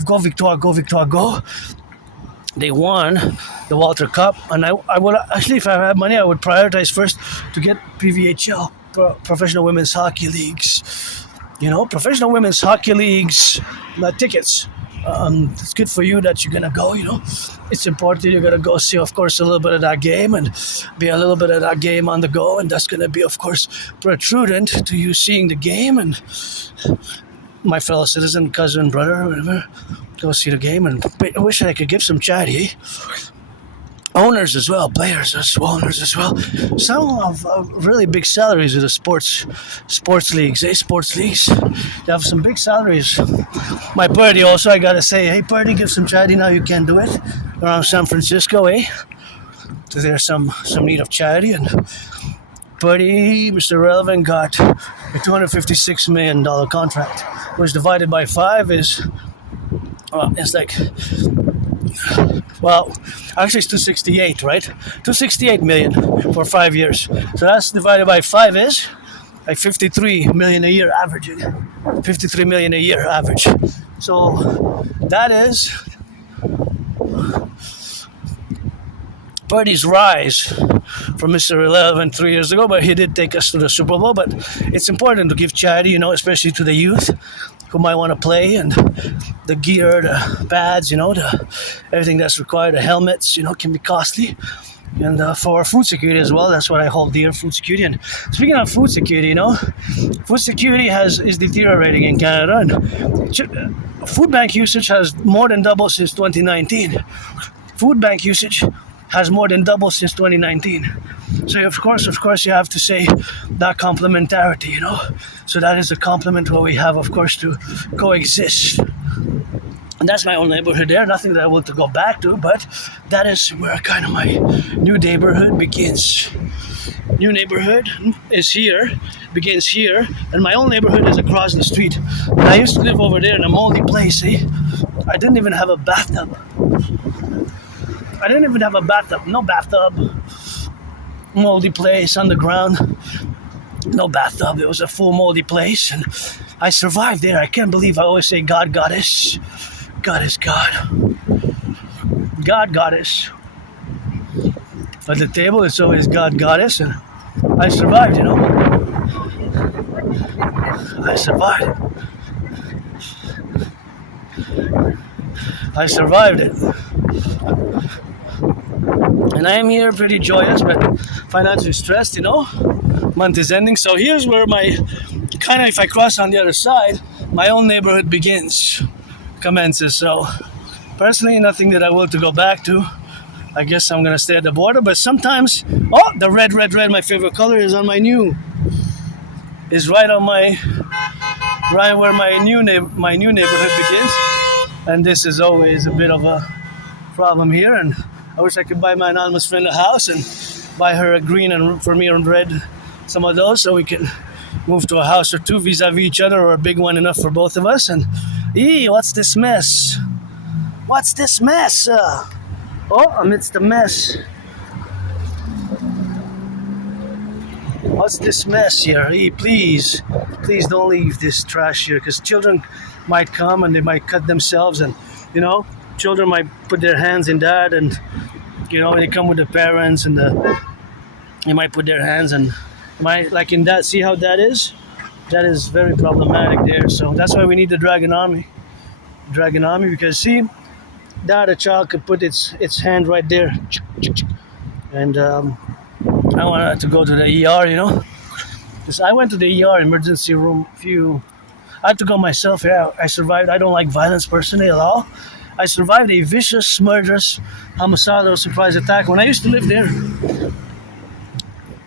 Go Victoire, go Victoire, go. They won the Walter Cup, and I would actually, if I had money, I would prioritize first to get PVHL, Professional Women's Hockey Leagues. Professional Women's Hockey Leagues tickets. It's good for you that you're gonna go. It's important you're gonna go see, of course, a little bit of that game and be a little bit of that game on the go, and that's gonna be, of course, protrudent to you seeing the game and my fellow citizen, cousin, brother, whatever. Go see the game, and I wish I could give some charity. Owners as well, players as well, owners as well. Some have really big salaries in the sports leagues, sports leagues. They have some big salaries. My Purdy also, I gotta say, hey Purdy, give some charity now you can do it. Around San Francisco, So there's some need of charity, and Purdy, Mr. Relevant, got a $256 million contract, which divided by 5 is it's like, actually it's 268, right? 268 million for 5 years. So that's divided by 5 is like 53 million a year averaging. 53 million a year average. So that is Purdy's rise from Mr. Irrelevant 3 years ago, but he did take us to the Super Bowl. But it's important to give charity, especially to the youth who might want to play, and the gear, the pads, everything that's required, the helmets, can be costly. And for food security as well, that's what I hold dear, food security. And speaking of food security, food security is deteriorating in Canada, and food bank usage has more than doubled since 2019. Food bank usage has more than doubled since 2019. So of course, you have to say that complementarity, So that is a complement where we have, of course, to coexist. And that's my own neighborhood there. Nothing that I want to go back to, but that is where kind of my new neighborhood begins. New neighborhood begins here, and my own neighborhood is across the street. And I used to live over there in a moldy place, I didn't even have a bathtub. No bathtub. Moldy place on the ground. No bathtub. It was a full moldy place, and I survived there. I can't believe I always say God, goddess. God is God. God, goddess. At the table, it's always God, goddess, and I survived, I survived it. And I am here pretty joyous, but financially stressed, Month is ending. So here's where if I cross on the other side, my own neighborhood commences. So personally, nothing that I will to go back to. I guess I'm going to stay at the border, but sometimes, the red, my favorite color is on my new, is right where my new neighborhood begins. And this is always a bit of a problem here, and I wish I could buy my anonymous friend a house and buy her a green and for me a red, some of those, so we can move to a house or two vis-a-vis each other, or a big one enough for both of us. And what's this mess? What's this mess? Amidst the mess. What's this mess here? Please don't leave this trash here, because children might come and they might cut themselves, and children might put their hands in that, and they come with the parents, and they might put their hands and like in that. See how that is? That is very problematic there. So that's why we need the Dragon Army. Because see, that a child could put its hand right there, and I wanted to go to the ER, because I went to the ER emergency room I had to go myself. Yeah, I survived. I don't like violence personally at all. I survived a vicious, murderous, homicidal surprise attack when I used to live there.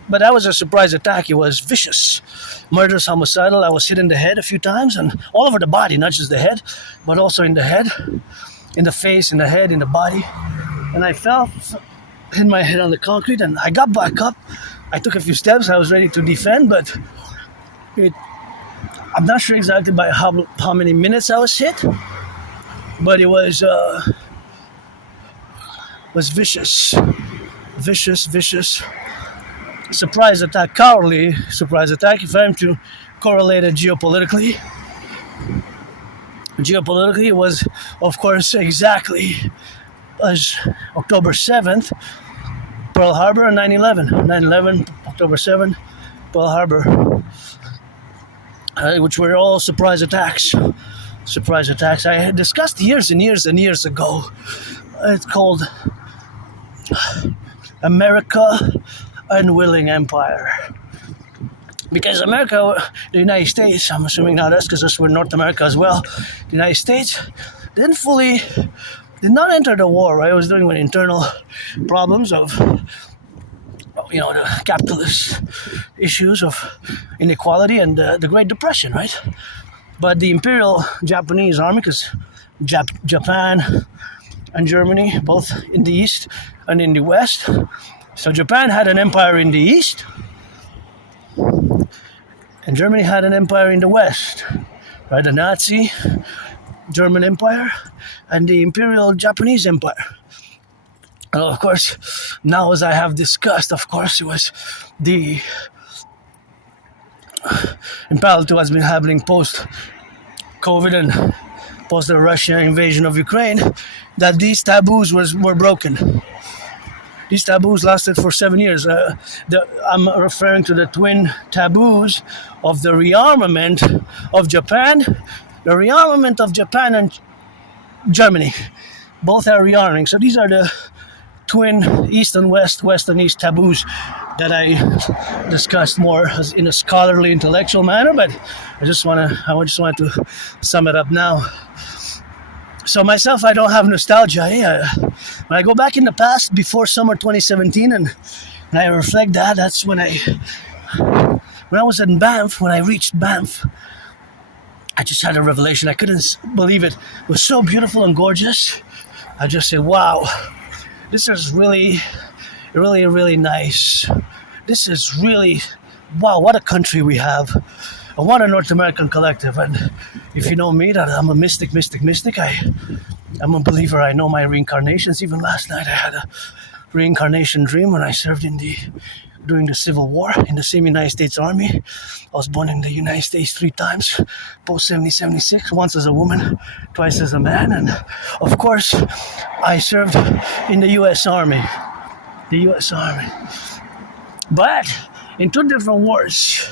But that was a surprise attack. It was vicious, murderous, homicidal. I was hit in the head a few times, and all over the body, not just the head, but also in the head, in the face, in the head, in the body. And I hit my head on the concrete, and I got back up. I took a few steps. I was ready to defend, but I'm not sure exactly by how many minutes I was hit, but it was vicious. Surprise attack, cowardly surprise attack. If I'm to correlate it geopolitically, it was, of course, exactly as October 7th, Pearl Harbor, and 9/11. 9/11, October 7th, Pearl Harbor, which were all surprise attacks. I had discussed years and years and years ago. It's called America Unwilling Empire. Because America, the United States, I'm assuming not us, because us were North America as well, the United States did not enter the war, right? It was dealing with internal problems of, the capitalist issues of inequality and the Great Depression, right? But the Imperial Japanese army, because Japan and Germany, both in the East and in the West. So Japan had an empire in the East, and Germany had an empire in the West, right? The Nazi German Empire and the Imperial Japanese Empire. And of course, now as I have discussed, of course, it was the in parallel to what's been happening post-COVID and post the Russian invasion of Ukraine, that these taboos were broken. These taboos lasted for 7 years. I'm referring to the twin taboos of the rearmament of Japan, and Germany. Both are rearming. So these are the twin East and West, West and East taboos that I discussed more as in a scholarly, intellectual manner. But I just wanted to sum it up now. So myself, I don't have nostalgia. When I go back in the past, before summer 2017, and I reflect that's when I was in Banff, when I reached Banff, I just had a revelation. I couldn't believe it. It was so beautiful and gorgeous. I just said, wow, this is really, really, really nice. This is really, wow, what a country we have. And what a North American collective. And if you know me, that I'm a mystic. I'm a believer. I know my reincarnations. Even last night I had a reincarnation dream when I served during the Civil War in the same United States Army. I was born in the United States 3 times, post 76, once as a woman, twice as a man. And of course, I served in the U.S. Army. But in 2 different wars.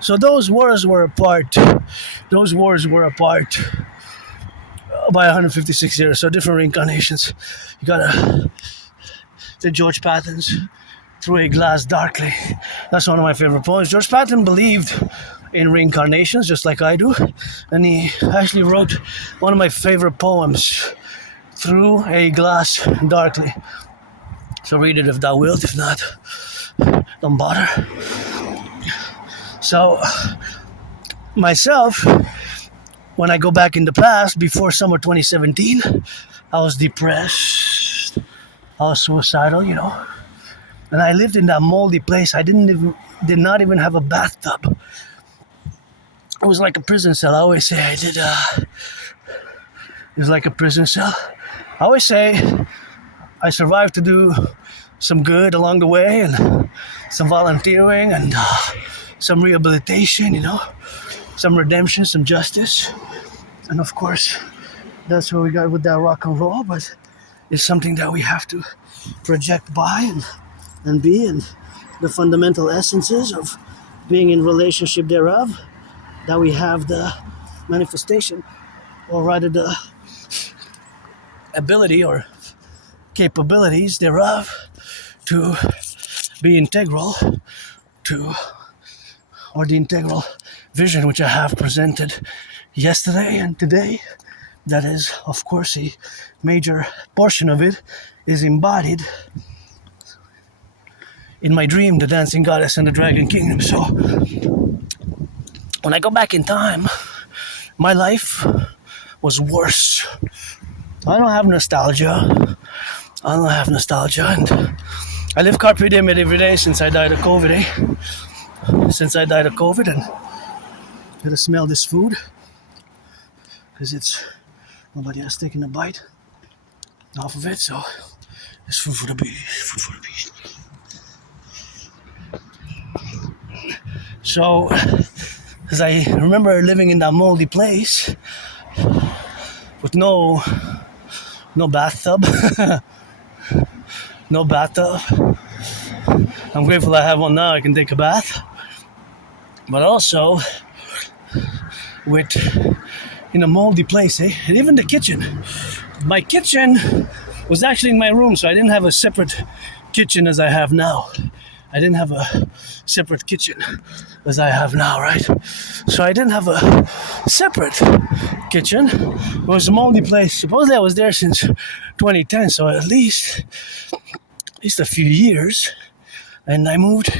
So those wars were apart by 156 years. So different reincarnations. You got the George Patton's Through a Glass Darkly. That's one of my favorite poems. George Patton believed in reincarnations just like I do, and he actually wrote one of my favorite poems, Through a Glass Darkly. So read it if thou wilt. If not, don't bother. So myself, when I go back in the past, before summer 2017, I was depressed. all suicidal, And I lived in that moldy place. I did not even have a bathtub. It was like a prison cell. I always say it was like a prison cell. I always say I survived to do some good along the way and some volunteering and some rehabilitation, some redemption, some justice. And of course, that's what we got with that rock and roll, but it's something that we have to project by and be, and the fundamental essences of being in relationship thereof, that we have the manifestation, or rather the ability or capabilities thereof to be integral to, or the integral vision which I have presented yesterday and today. That is, of course, a major portion of it is embodied in my dream, the Dancing Goddess and the Dragon Kingdom. So when I go back in time, my life was worse. I don't have nostalgia. And I live carpe diem every day since I died of COVID, Since I died of COVID, and I gotta smell this food, because nobody has taken a bite off of it, so it's food for the beast. So, because I remember living in that moldy place with no bathtub, no bathtub. I'm grateful I have one now. I can take a bath, but also in a moldy place, and even the kitchen. My kitchen was actually in my room, so I didn't have a separate kitchen as I have now. I didn't have a separate kitchen as I have now, right? So I didn't have a separate kitchen. It was a moldy place. Supposedly I was there since 2010, so at least a few years. And I moved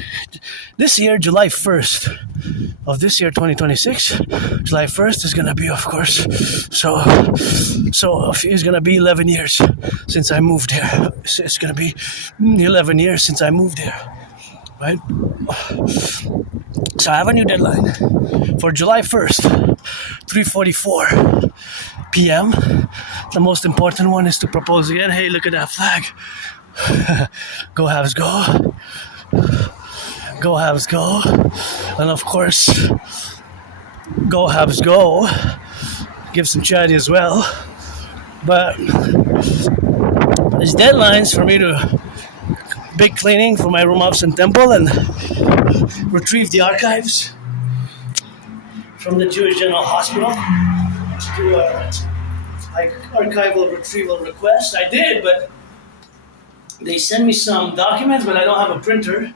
this year, July 1st of this year, 2026. July 1st is going to be, of course, so it's going to be 11 years since I moved here. It's going to be 11 years since I moved here, right? So I have a new deadline for July 1st, 3:44 p.m. The most important one is to propose again. Hey, look at that flag. Go Habs, go. Go Habs, go. And of course, go Habs, go. Give some charity as well. But there's deadlines for me to big cleaning for my room ups and temple and retrieve the archives from the Jewish General Hospital to do a archival retrieval request. I did, but they sent me some documents, but I don't have a printer,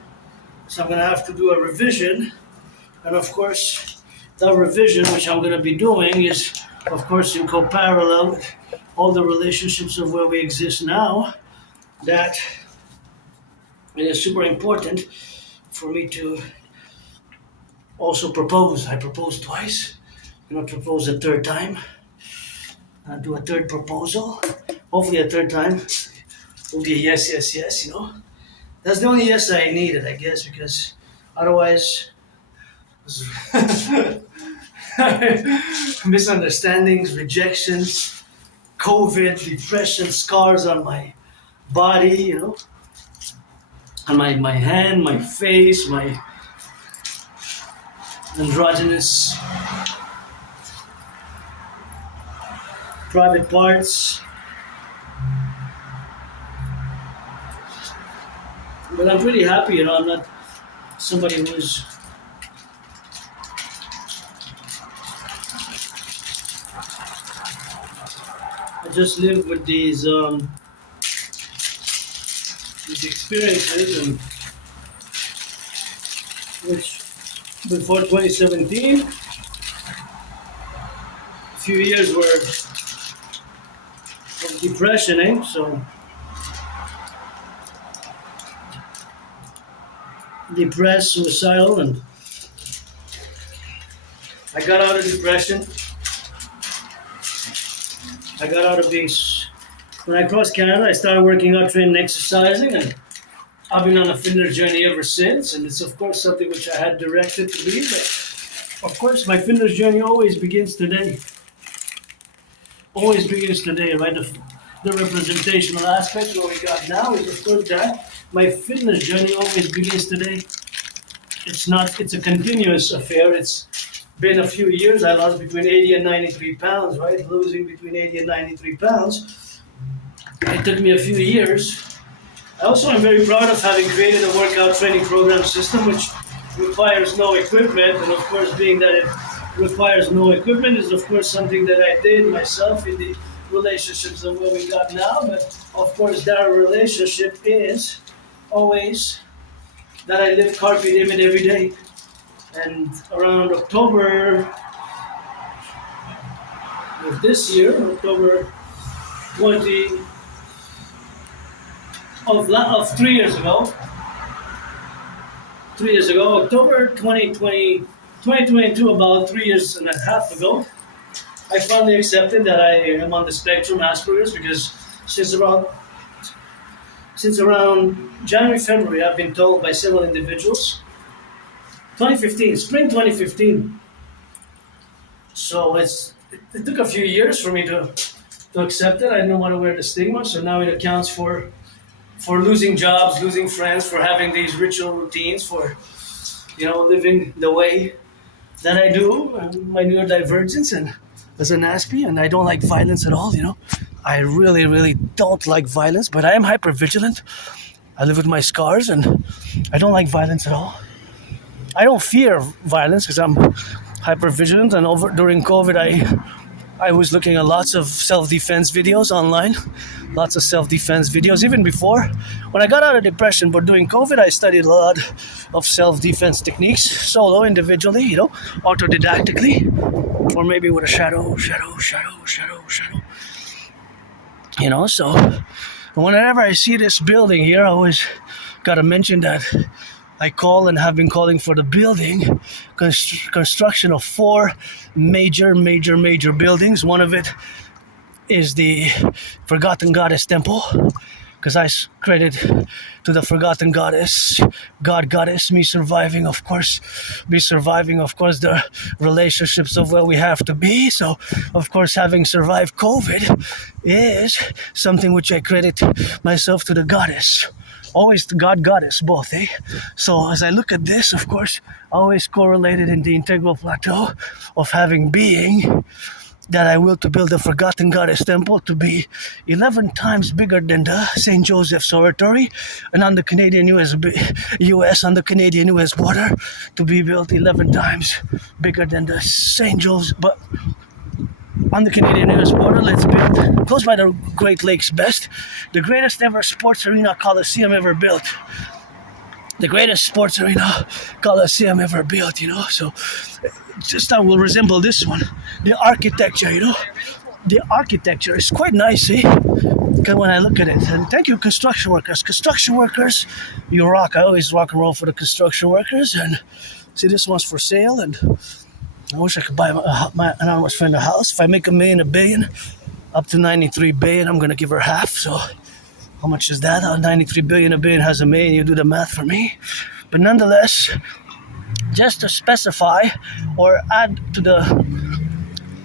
so I'm going to have to do a revision. And of course, that revision, which I'm going to be doing, is, of course, in co-parallel with all the relationships of where we exist now, that it is super important for me to also propose. I proposed twice. I'm going to propose a third time. I'll do a third proposal. Hopefully a third time will be a yes. That's the only yes I needed, I guess, because otherwise misunderstandings, rejections, COVID, depression, scars on my body, on my hand, my face, my androgynous private parts. But I'm pretty happy, I'm not somebody who's I just live with these experiences, and which before 2017, a few years were of depression, so depressed, suicidal, and I got out of depression. I got out of being when I crossed Canada, I started working out, training, exercising, and I've been on a fitness journey ever since. And it's of course something which I had directed to be. But of course, my fitness journey always begins today. Always begins today, right? The representational aspect what we got now is of course that my fitness journey always begins today. It's a continuous affair. It's been a few years. I lost between 80 and 93 pounds, right? Losing between 80 and 93 pounds. It took me a few years. I also am very proud of having created a workout training program system which requires no equipment. And of course, being that it requires no equipment is of course something that I did myself in the relationships of what we got now. But of course, that relationship is always that I live carpe diem it every day. And around October of this year, October 20 of 3 years ago, October 2022, about 3 years and a half ago, I finally accepted that I am on the spectrum Asperger's because since around January, February, I've been told by several individuals, 2015, spring 2015. So it took a few years for me to accept it. I didn't want to wear the stigma, so now it accounts for losing jobs, losing friends, for having these ritual routines, for living the way that I do, my neurodivergence, and as an Aspie, and I don't like violence at all. I really, really don't like violence, but I am hyper-vigilant. I live with my scars, and I don't like violence at all. I don't fear violence because I'm hyper-vigilant, and during COVID, I was looking at lots of self-defense videos online, lots of self-defense videos, even before. When I got out of depression, but during COVID, I studied a lot of self-defense techniques, solo, individually, autodidactically, or maybe with a shadow. So whenever I see this building here, I always got to mention that I call and have been calling for the building, construction of 4 major buildings. One of it is the Forgotten Goddess Temple, because I credit to the Forgotten Goddess, God Goddess, me surviving, of course, the relationships of where we have to be. So, of course, having survived COVID is something which I credit myself to the Goddess. Always the God Goddess, both, eh? So as I look at this, of course, I always correlated in the integral plateau of having being that I will to build a Forgotten Goddess Temple to be 11 times bigger than the St. Joseph's Oratory, and on the US on the Canadian-US border to be built 11 times bigger than the St. Joseph's, but on the Canadian-US border, let's build, close by the Great Lakes best, the greatest ever sports arena coliseum ever built. The greatest sports arena coliseum ever built, so just that will resemble this one. The architecture, the architecture is quite nice, when I look at it. And thank you, construction workers. Construction workers, you rock. I always rock and roll for the construction workers. And see, this one's for sale, and I wish I could buy my anonymous friend a house. If I make $1 million, $1 billion, up to 93 billion, I'm going to give her half. So how much is that? 93 billion, $1 billion has $1 million. You do the math for me. But nonetheless, just to specify or add to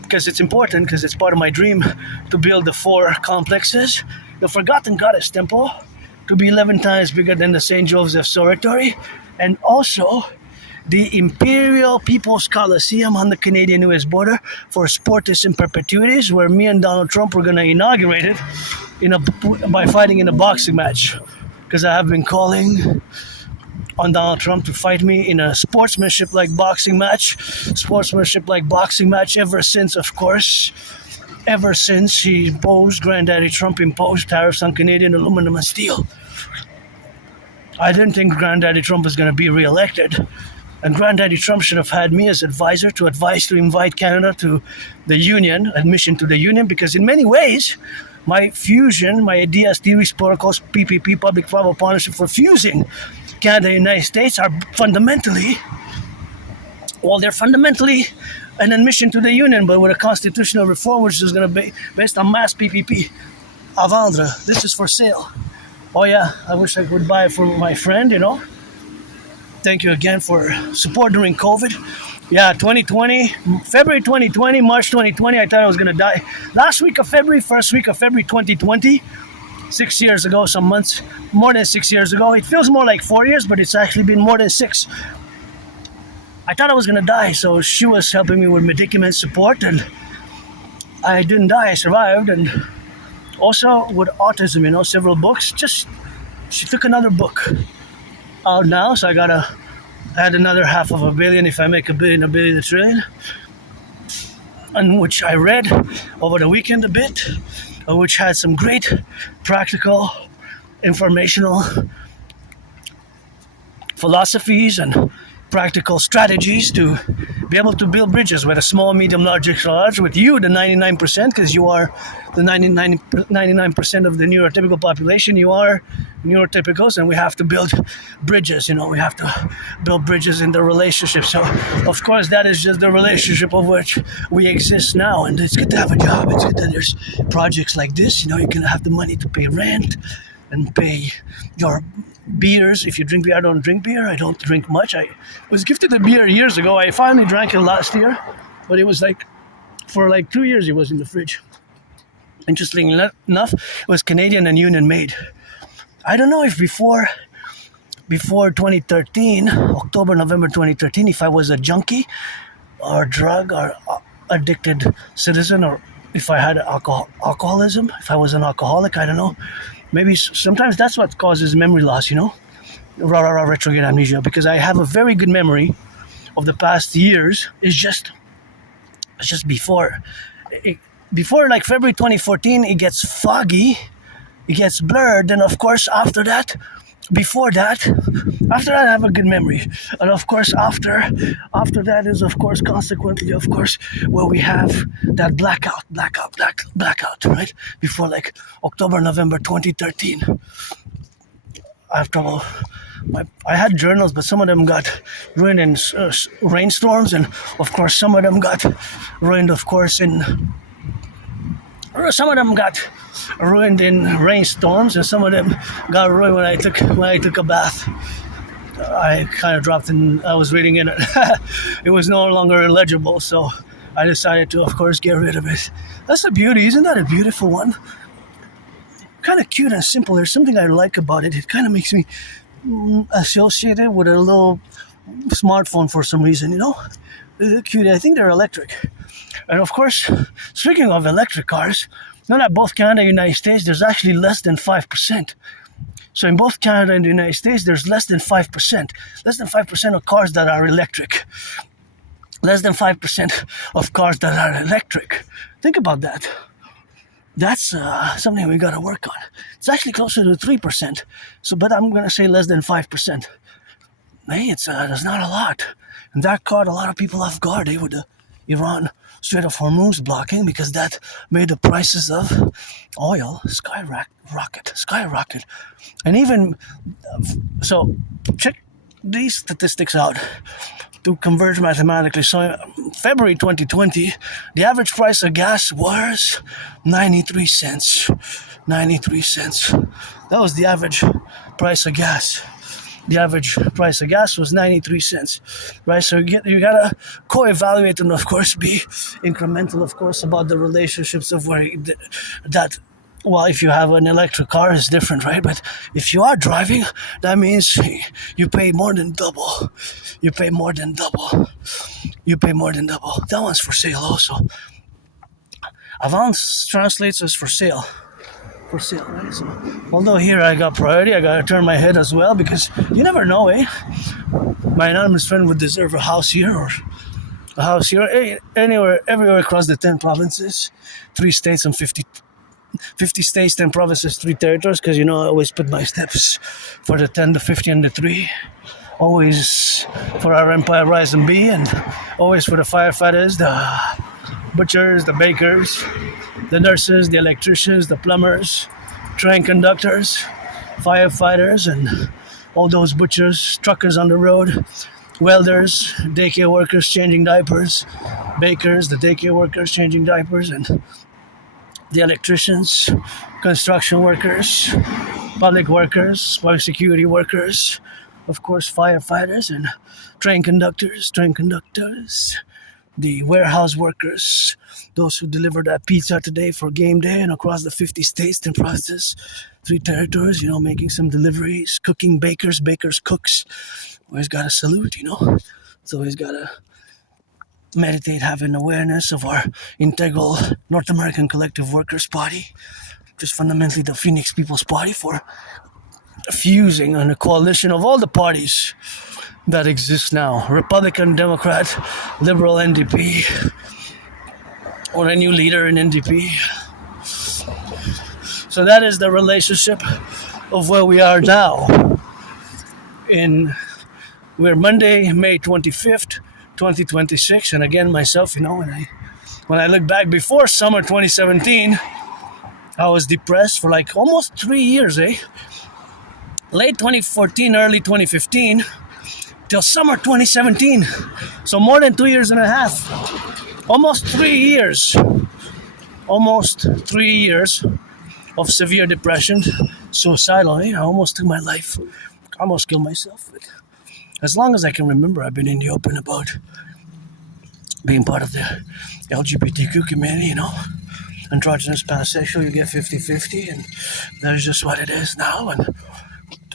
because it's important, because it's part of my dream to build the 4 complexes. The Forgotten Goddess Temple to be 11 times bigger than the St. Joseph's Oratory, and also the Imperial People's Coliseum on the Canadian-US border for Sportus in Perpetuities, where me and Donald Trump were going to inaugurate it by fighting in a boxing match. Because I have been calling on Donald Trump to fight me in a sportsmanship-like boxing match ever since, of course, Granddaddy Trump imposed tariffs on Canadian aluminum and steel. I didn't think Granddaddy Trump was going to be re-elected. And Granddaddy Trump should have had me as advisor to invite Canada to the Union, admission to the Union, because in many ways, my fusion, my ideas, theories, protocols, PPP, public-private partnership for fusing Canada and the United States are fundamentally an admission to the Union, but with a constitutional reform which is going to be based on mass PPP. à vendre. This is for sale. Oh yeah, I wish I could buy it for my friend, you know. Thank you again for support during COVID. Yeah, 2020, February 2020, March 2020, I thought I was going to die. Last week of February, first week of February 2020, 6 years ago, some months, more than 6 years ago. It feels more like 4 years, but it's actually been more than 6. I thought I was going to die, so she was helping me with medicament support, and I didn't die, I survived. And also with autism, you know, several books. Just, she took another book out now, so I gotta add another half of a billion if I make a billion, a trillion. And which I read over the weekend a bit, which had some great practical, informational philosophies and practical strategies to be able to build bridges with a small, medium, large, extra large, with you, the 99%, because you are the 99% of the neurotypical population. You are neurotypicals, and we have to build bridges, you know, we have to build bridges in the relationship. So, of course, that is just the relationship of which we exist now, and it's good to have a job. It's good that there's projects like this, you know, you can have the money to pay rent and pay your beers. If you drink beer, I don't drink beer. I don't drink much. I was gifted a beer years ago. I finally drank it last year, but it was like, for like 2 years it was in the fridge. Interestingly enough, it was Canadian and Union made. I don't know if before 2013, October, November 2013, if I was a junkie or drug or addicted citizen, or if I had alcoholism, if I was an alcoholic, I don't know. Maybe sometimes that's what causes memory loss, you know, retrograde amnesia, because I have a very good memory of the past years. It's just before like February 2014, it gets foggy, it gets blurred. Then of course after that, I have a good memory. And of course after that is of course consequently of course where we have that blackout, right? Before like October, November 2013. After all, I had journals, but some of them got ruined in rainstorms, and of course some of them got ruined in rainstorms, and some of them got ruined when I took a bath. I kind of dropped in. I was reading in it. It was no longer illegible, so I decided to, of course, get rid of it. That's a beauty, isn't that a beautiful one? Kind of cute and simple. There's something I like about it. It kind of makes me associate it with a little smartphone for some reason, you know? They're cute. I think they're electric. And of course, speaking of electric cars, now that both Canada and the United States, there's actually less than 5%. So in both Canada and the United States, there's less than 5%. Less than 5% of cars that are electric. Less than 5% of cars that are electric. Think about that. That's something we got to work on. It's actually closer to 3%. So, but I'm going to say less than 5%. Hey, there's not a lot. And that caught a lot of people off guard, with the Iran Strait of Hormuz blocking, because that made the prices of oil skyrocket. And even, so check these statistics out to converge mathematically. So in February 2020, the average price of gas was 93 cents. 93 cents. That was the average price of gas. The average price of gas was 93 cents, right? So you gotta co-evaluate and, of course, be incremental, of course, about the relationships of where that. Well, if you have an electric car, it's different, right? But if you are driving, that means you pay more than double. You pay more than double. That one's for sale also. Avance translates as for sale. For sale, right? So, although here I got priority, I gotta turn my head as well, because you never know, eh? My anonymous friend would deserve a house here, anywhere, everywhere across the 10 provinces, 3 states and 50 states, 10 provinces, 3 territories, because, I always put my steps for the 10, the 50, and the 3. Always for our empire rise and be, and always for the firefighters, the butchers, the bakers, the nurses, the electricians, the plumbers, train conductors, firefighters, and all those butchers, truckers on the road, welders, daycare workers changing diapers, bakers, the daycare workers changing diapers, and the electricians, construction workers, public workers, public security workers, of course, firefighters and train conductors, the warehouse workers, those who delivered that pizza today for game day and across the 50 states and process, 3 territories, making some deliveries, cooking bakers, cooks. Always got to salute, It's always got to meditate, have an awareness of our integral North American collective workers' party, just fundamentally the Phoenix People's Party, for fusing on a coalition of all the parties that exist now. Republican, Democrat, Liberal, NDP, or a new leader in NDP. So that is the relationship of where we are now. We're Monday, May 25th, 2026, and again, myself, when I look back before summer 2017, I was depressed for like almost 3 years, Late 2014, early 2015, till summer 2017. So more than 2 years and a half. Almost 3 years. Almost 3 years of severe depression, suicidal. I almost took my life. I almost killed myself. But as long as I can remember, I've been in the open about being part of the LGBTQ community, Androgynous, pansexual, you get 50-50, and that's just what it is now. And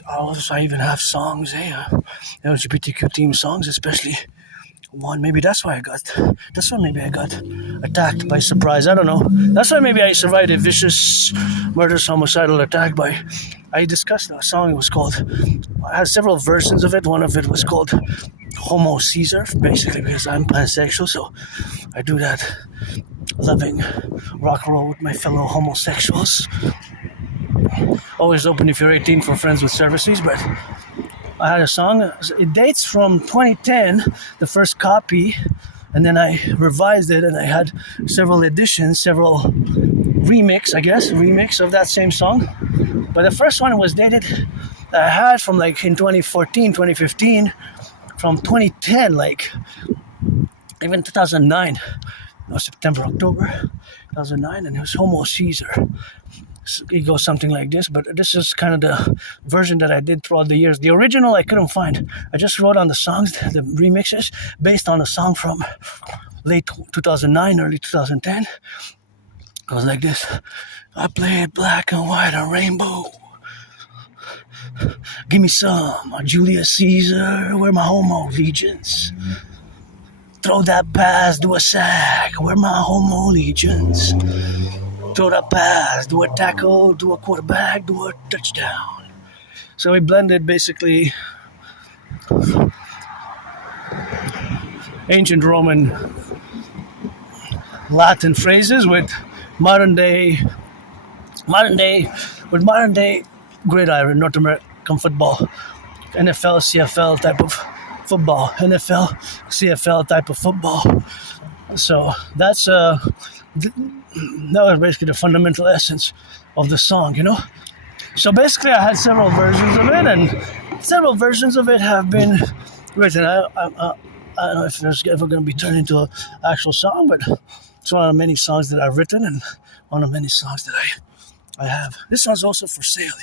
I even have songs, LGBTQ theme songs, especially one. Maybe that's why I got attacked by surprise. I don't know. That's why maybe I survived a vicious, murderous, homicidal attack I discussed a song. It was called, I had several versions of it. One of it was called Homo Caesar, basically because I'm pansexual, so I do that loving rock and roll with my fellow homosexuals. Always open if you're 18 for friends with services, but I had a song. It dates from 2010, the first copy, and then I revised it, and I had several editions, several remix of that same song. But the first one was dated, I had from like in 2014, 2015, from 2010, like even 2009, September, October 2009, and it was Homo Caesar. It goes something like this, but this is kind of the version that I did throughout the years. The original I couldn't find. I just wrote on the songs, the remixes, based on a song from late 2009, early 2010. It goes like this. I played black and white and rainbow. Give me some Julius Caesar, where my homo legions. Throw that pass, do a sack, where my homo legions. Throw that pass, do a tackle, do a quarterback, do a touchdown. So we blended basically ancient Roman Latin phrases with modern day gridiron, North American football, NFL, CFL type of football, NFL, CFL type of football. So that was basically the fundamental essence of the song, So basically I had several versions of it, and several versions of it have been written. I don't know if there's ever going to be turned into an actual song, but it's one of the many songs that I've written and one of many songs that I have. This one's also for sale,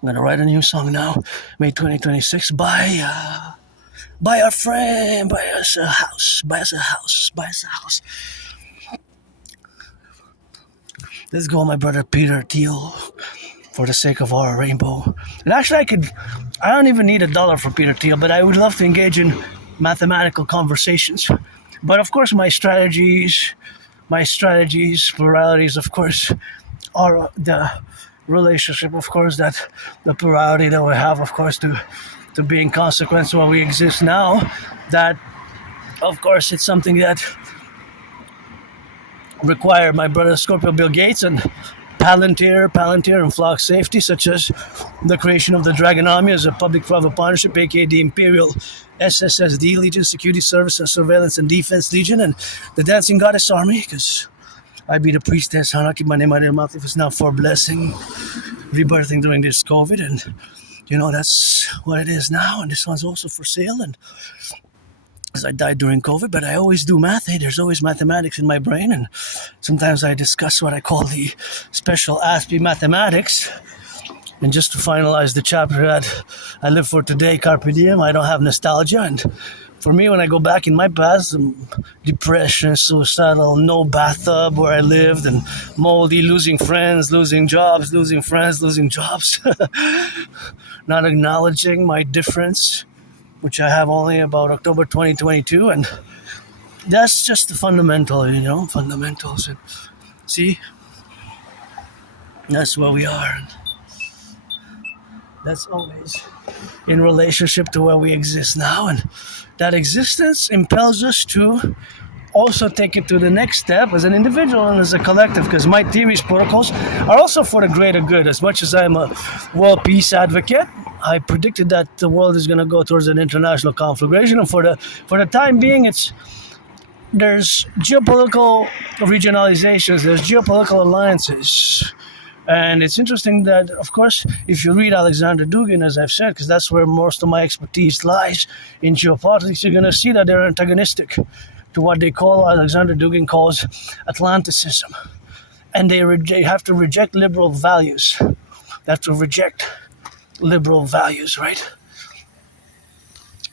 I'm going to write a new song now, May 2026, buy a friend, buy us a house. Let's go, my brother Peter Thiel, for the sake of our rainbow. And actually, I don't even need $1 from Peter Thiel, but I would love to engage in mathematical conversations. But of course, my strategies, pluralities, of course, are the relationship, of course, that the plurality that we have, of course, to be in consequence where we exist now. That, of course, it's something that require my brother Scorpio Bill Gates and Palantir and Flock Safety, such as the creation of the Dragon Army as a public-private partnership, aka the Imperial SSSD, Legion Security Service and Surveillance and Defense Legion, and the Dancing Goddess Army, because I be the priestess, I'll not keep my name out of your mouth if it's not for blessing, rebirthing during this COVID, and that's what it is now, and this one's also for sale, and As I died during COVID, but I always do math. Hey, there's always mathematics in my brain, and sometimes I discuss what I call the special Aspie mathematics. And just to finalize the chapter that I live for today, carpe diem, I don't have nostalgia. And for me, when I go back in my past, depression, suicidal, no bathtub where I lived, and moldy, losing friends, losing jobs, losing friends, losing jobs, not acknowledging my difference, which I have only about October 2022. And that's just the fundamentals. And see, that's where we are. That's always in relationship to where we exist now. And that existence impels us to also take it to the next step as an individual and as a collective, because my theories, protocols are also for the greater good. As much as I'm a world peace advocate, I predicted that the world is going to go towards an international conflagration, and for the time being, there's geopolitical regionalizations, there's geopolitical alliances. And it's interesting that, of course, if you read Alexander Dugin, as I've said, because that's where most of my expertise lies in geopolitics, you're going to see that they're antagonistic to what Alexander Dugin calls Atlanticism. And they have to reject liberal values. They have to reject liberal values, right?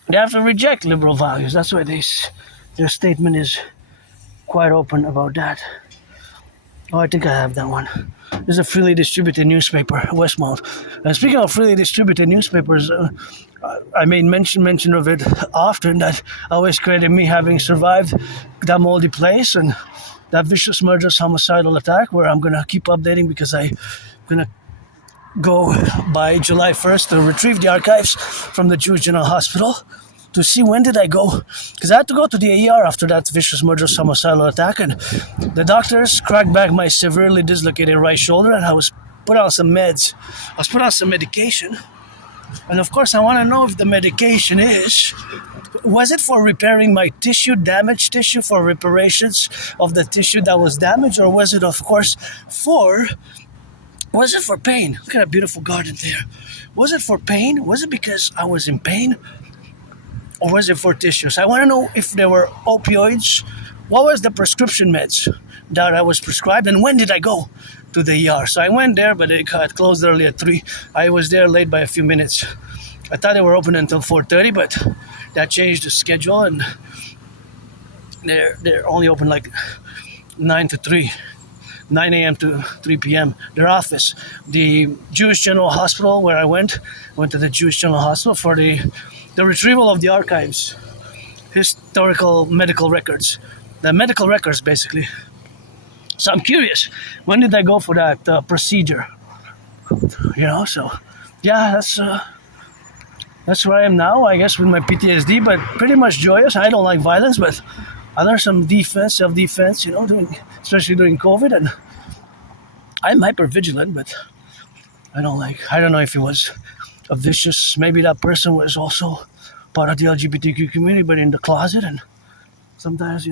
They have to reject liberal values. That's why their statement is quite open about that. Oh, I think I have that one. This is a freely distributed newspaper, Westmount. And speaking of freely distributed newspapers, I made mention of it often, that always credited me having survived that moldy place and that vicious murderous homicidal attack, where I'm going to keep updating, because I'm going to go by July 1st to retrieve the archives from the Jewish General Hospital to see when did I go, because I had to go to the ER after that vicious murderous homicidal attack, and the doctors cracked back my severely dislocated right shoulder, and I was put on some meds. I was put on some medication, and of course I want to know if the medication was it for repairing my tissue, damaged tissue, for reparations of the tissue that was damaged, or was it, of course, for pain? Look at that beautiful garden there. Was it for pain? Was it because I was in pain? Or was it for tissues? I want to know if there were opioids. What was the prescription meds that I was prescribed, and when did I go to the ER? So I went there, but it had closed early at 3. I was there late by a few minutes. I thought they were open until 4:30, but that changed the schedule, and they're only open like 9 to 3. 9 a.m. to 3 p.m. Their office. The Jewish General Hospital, where I went to the Jewish General Hospital for the retrieval of the archives, historical medical records, the medical records basically. So I'm curious, when did I go for that procedure? So yeah, that's where I am now, I guess, with my PTSD, but pretty much joyous. I don't like violence, but I learned some self-defense, especially during COVID, and I'm hyper vigilant, but I don't know if it was a vicious, maybe that person was also part of the LGBTQ community, but in the closet, and sometimes,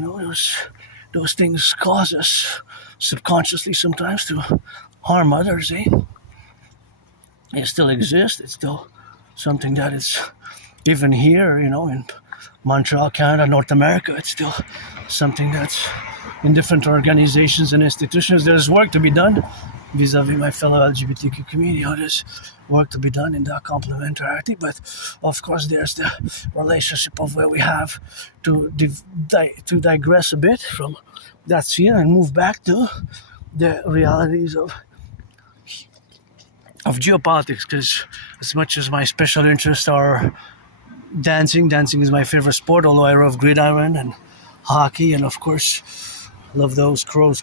those things cause us subconsciously sometimes to harm others, eh? It still exists. It's still something that is, even here, in Montreal, Canada, North America, it's still something that's in different organizations and institutions. There's work to be done vis-a-vis my fellow LGBTQ community. There's work to be done in that complementarity, but of course there's the relationship of where we have to digress a bit from that sphere and move back to the realities of geopolitics, because as much as my special interests are dancing is my favorite sport, although I love gridiron and hockey, and of course love those crows,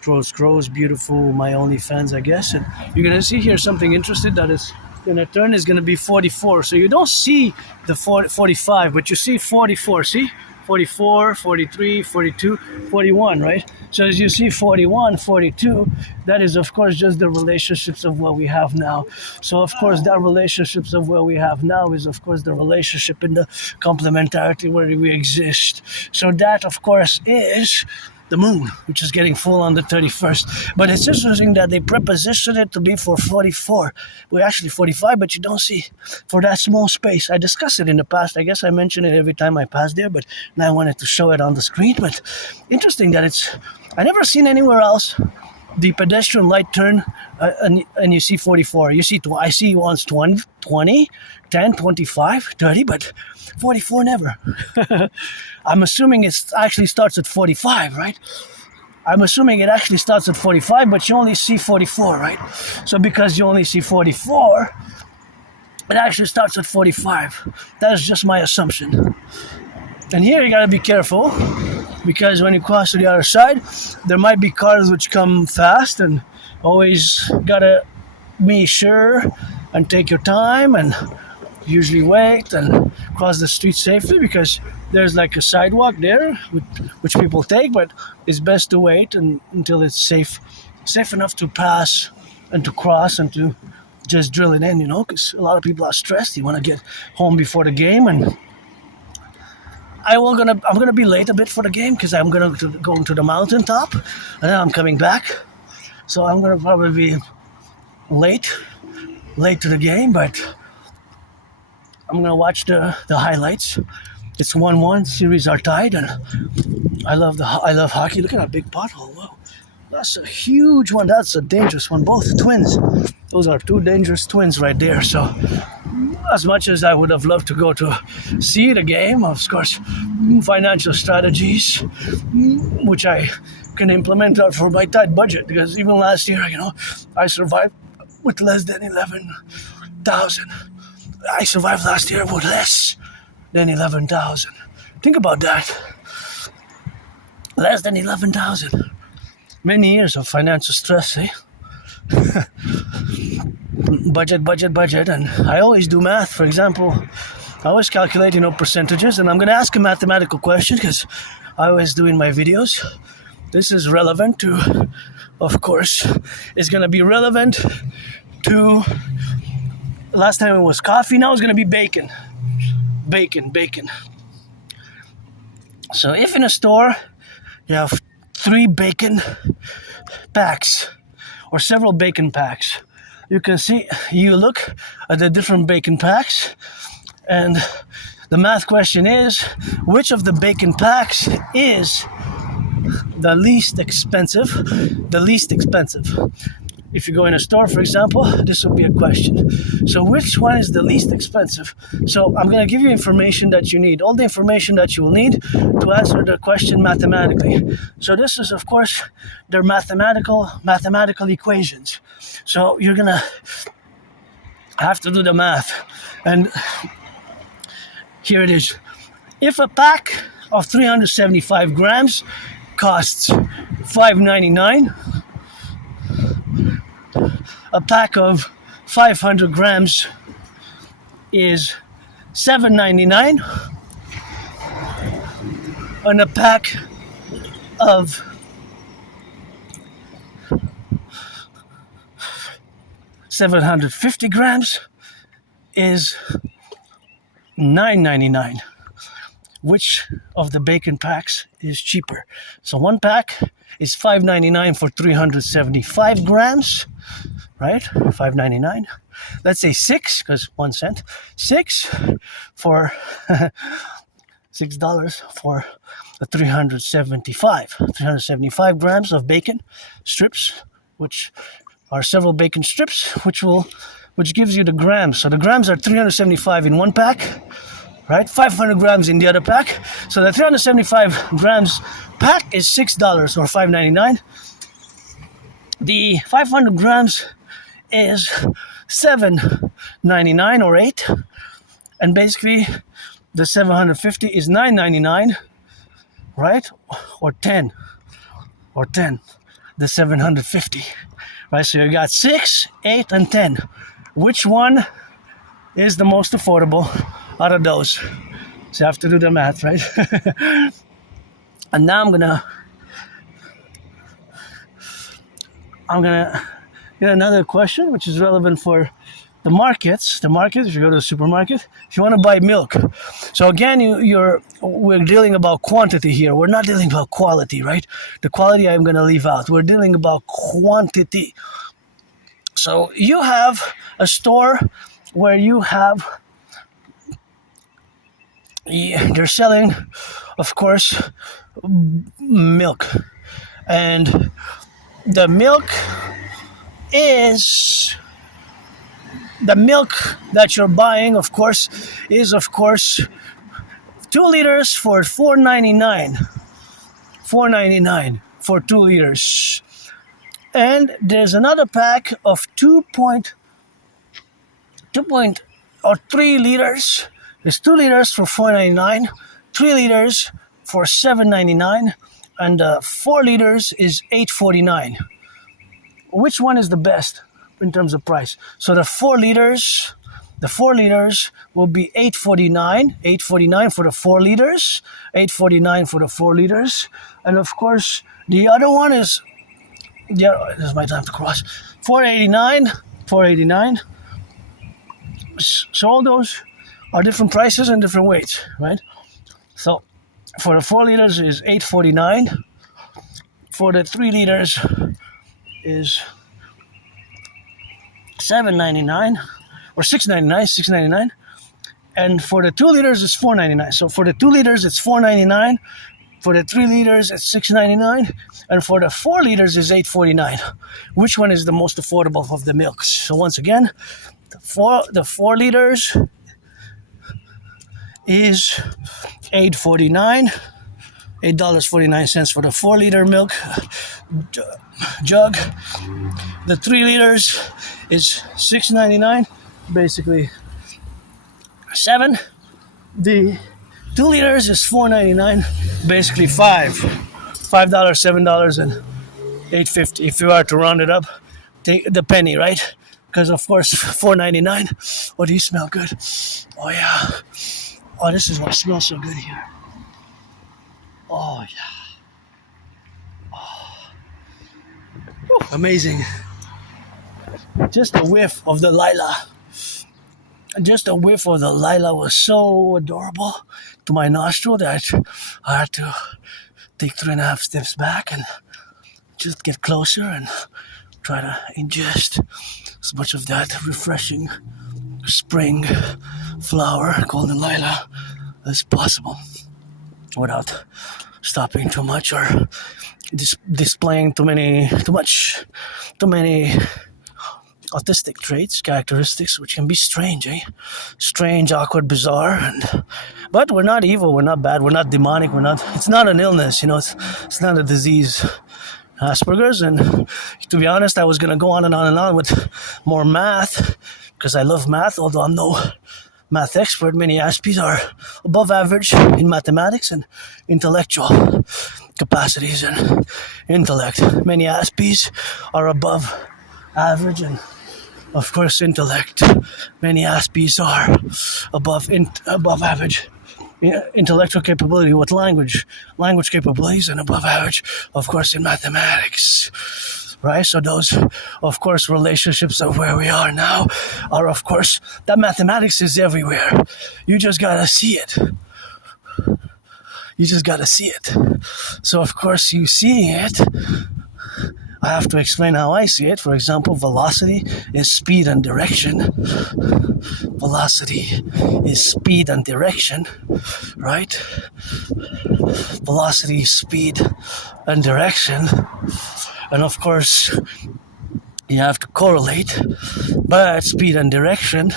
beautiful, my OnlyFans, I guess. And you're going to see here something interesting that is going to turn, is going to be 44. So you don't see the 45, but you see 44, see? 44, 43, 42, 41, right? So as you see 41, 42, that is of course just the relationships of what we have now. So of course that relationships of what we have now is of course the relationship in the complementarity where we exist. So that of course is the moon, which is getting full on the 31st. But it's interesting that they preposition it to be for 44. We're actually 45, but you don't see for that small space. I discussed it in the past. I guess I mention it every time I pass there, but now I wanted to show it on the screen. But interesting that I never seen anywhere else the pedestrian light turn and you see 44. I see once 20, 10, 25, 30, but 44 never. I'm assuming it actually starts at 45, right? I'm assuming it actually starts at 45, but you only see 44, right? So because you only see 44, it actually starts at 45. That is just my assumption. And here you gotta be careful, because when you cross to the other side, there might be cars which come fast, and always gotta be sure and take your time and usually wait and cross the street safely, because there's like a sidewalk there which people take, but it's best to wait until it's safe enough to pass and to cross and to just drill it in, because a lot of people are stressed. You want to get home before the game, and I'm gonna be late a bit for the game because I'm gonna go to the mountaintop and then I'm coming back, so I'm gonna probably be late to the game, but I'm gonna watch the highlights. It's 1-1, series are tied, and I love hockey. Look at that big pothole. Whoa, that's a huge one. That's a dangerous one. Both twins. Those are two dangerous twins right there. So as much as I would have loved to go to see the game, of course, financial strategies, which I can implement out for my tight budget, because even last year, I survived with less than 11,000. I survived last year with less than 11,000. Think about that. Less than 11,000. Many years of financial stress, eh? budget, and I always do math. For example, I always calculate, percentages, and I'm going to ask a mathematical question because I always do in my videos. This is relevant to, of course, it's going to be relevant to, last time it was coffee, now it's going to be bacon. Bacon. So if in a store you have 3 bacon packs or several bacon packs, you look at the different bacon packs, and the math question is, which of the bacon packs is the least expensive? If you go in a store, for example, this would be a question. So which one is the least expensive? So I'm going to give you information that you need, all the information that you will need to answer the question mathematically. So this is, of course, their mathematical equations. So you're going to have to do the math. And here it is. If a pack of 375 grams costs $5.99, a pack of 500 grams is $7.99, and a pack of 750 grams is $9.99. Which of the bacon packs is cheaper? So one pack is $5.99 for 375 grams, right? $5.99. Let's say 6, because 1 cent. 6 for $6 for the 375 grams of bacon strips, which are several bacon strips, which gives you the grams. So the grams are 375 in one pack, right? 500 grams in the other pack. So the 375 grams pack is $6 or $5.99. The 500 grams is $7.99 or $8. And basically the 750 is $9.99, right? Or 10. The 750. Right? So you got 6, 8, and 10. Which one is the most affordable out of those? So you have to do the math, right? And now I'm gonna get another question which is relevant for the markets, if you go to the supermarket, if you want to buy milk. So again, we're dealing about quantity here. We're not dealing about quality, right? The quality I'm going to leave out. We're dealing about quantity. So you have a store where they're selling, of course, milk. And the milk that you're buying, of course, is 2 liters for $4.99. $4.99 for 2 liters. And there's another pack of 3 liters. There's 2 liters for $4.99, 3 liters for $7.99, and 4 liters is $8.49. Which one is the best in terms of price? So the 4 liters will be $8.49. $8.49 for the 4 liters. $8.49 for the 4 liters. And of course, the other one is, this is my time to cross. $4.89. So all those are different prices and different weights, right? So for the 4 liters is $8.49. For the 3 liters is $7.99 or $6.99, and for the 2 liters it's $4.99. So for the 2 liters it's $4.99, for the 3 liters it's $6.99, and for the 4 liters is $8.49. Which one is the most affordable of the milks? So once again, the 4 liters is $8.49. $8.49 for the 4 liter milk jug. The 3 liters is $6.99, basically $7. The 2 liters is $4.99, basically $5, $7, and $8.50. If you are to round it up, take the penny, right? Because of course $4.99. Oh, do you smell good? Oh yeah. Oh, this is what smells so good here. Oh yeah. Amazing. Just a whiff of the lilac. Was so adorable to my nostril that I had to take 3.5 steps back and just get closer and try to ingest as much of that refreshing spring flower called the lilac as possible without stopping too much or displaying too many autistic traits, characteristics, which can be strange, strange, awkward, bizarre, but we're not evil, we're not bad, we're not demonic, it's not an illness, it's not a disease. Asperger's, and to be honest, I was going to go on and on and on with more math, because I love math, although I'm no math expert. Many Aspies are above average in mathematics and intellectual capacities and intellect. Many Aspies are above average and, of course, intellect. Many Aspies are above average intellectual capability with language capabilities, and above average, of course, in mathematics. Right? So those, of course, relationships of where we are now are, of course, that mathematics is everywhere. You just gotta see it. So, of course, you seeing it, I have to explain how I see it. For example, velocity is speed and direction. Right? Velocity, speed, and direction. And of course, you have to correlate, but speed and direction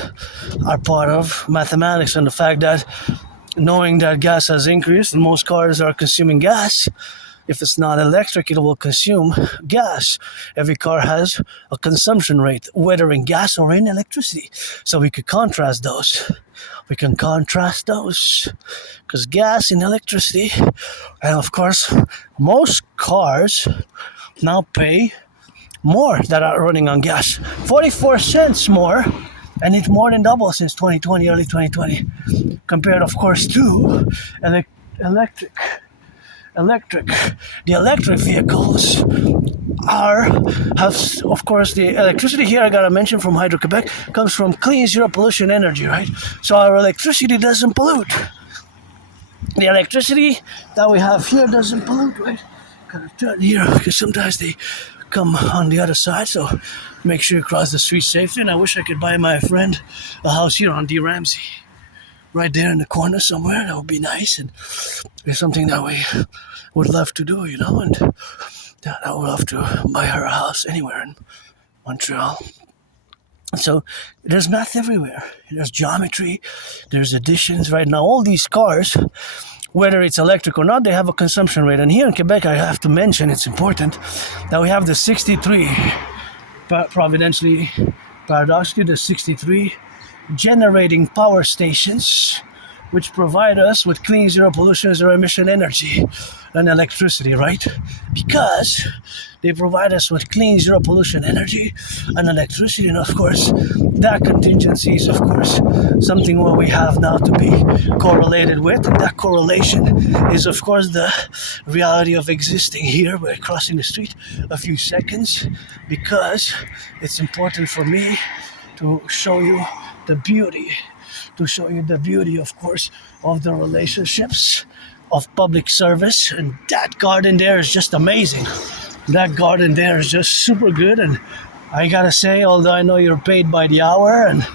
are part of mathematics, and the fact that knowing that gas has increased and most cars are consuming gas, if it's not electric, it will consume gas. Every car has a consumption rate, whether in gas or in electricity. So we could contrast those. Because gas and electricity, and of course, most cars now pay more that are running on gas. 44 cents more, and it's more than double since 2020, early 2020, compared, of course, to electric electric. The electric vehicles have, of course, the electricity here, I gotta mention, from Hydro-Quebec comes from clean, zero pollution energy, right? So our electricity doesn't pollute. The electricity that we have here doesn't pollute, right? Gotta turn here because sometimes they come on the other side, so make sure you cross the street safely. And I wish I could buy my friend a house here on D. Ramsey, right there in the corner somewhere. That would be nice, and it's something that we would love to do, you know. And I would love to buy her a house anywhere in Montreal. So there's math everywhere. There's geometry, there's additions. Right now, all these cars, whether it's electric or not, they have a consumption rate. And here in Quebec, I have to mention, it's important, that we have the 63, providentially, paradoxically, the 63 generating power stations, which provide us with clean, zero pollution, zero emission energy and electricity, right? Because they provide us with clean, zero pollution energy and electricity, and of course, that contingency is, of course, something what we have now to be correlated with, and that correlation is, of course, the reality of existing here by crossing the street a few seconds, because it's important for me to show you the beauty, of course, of the relationships of public service. And that garden there is just amazing. That garden there is just super good. And I gotta say, although I know you're paid by the hour, and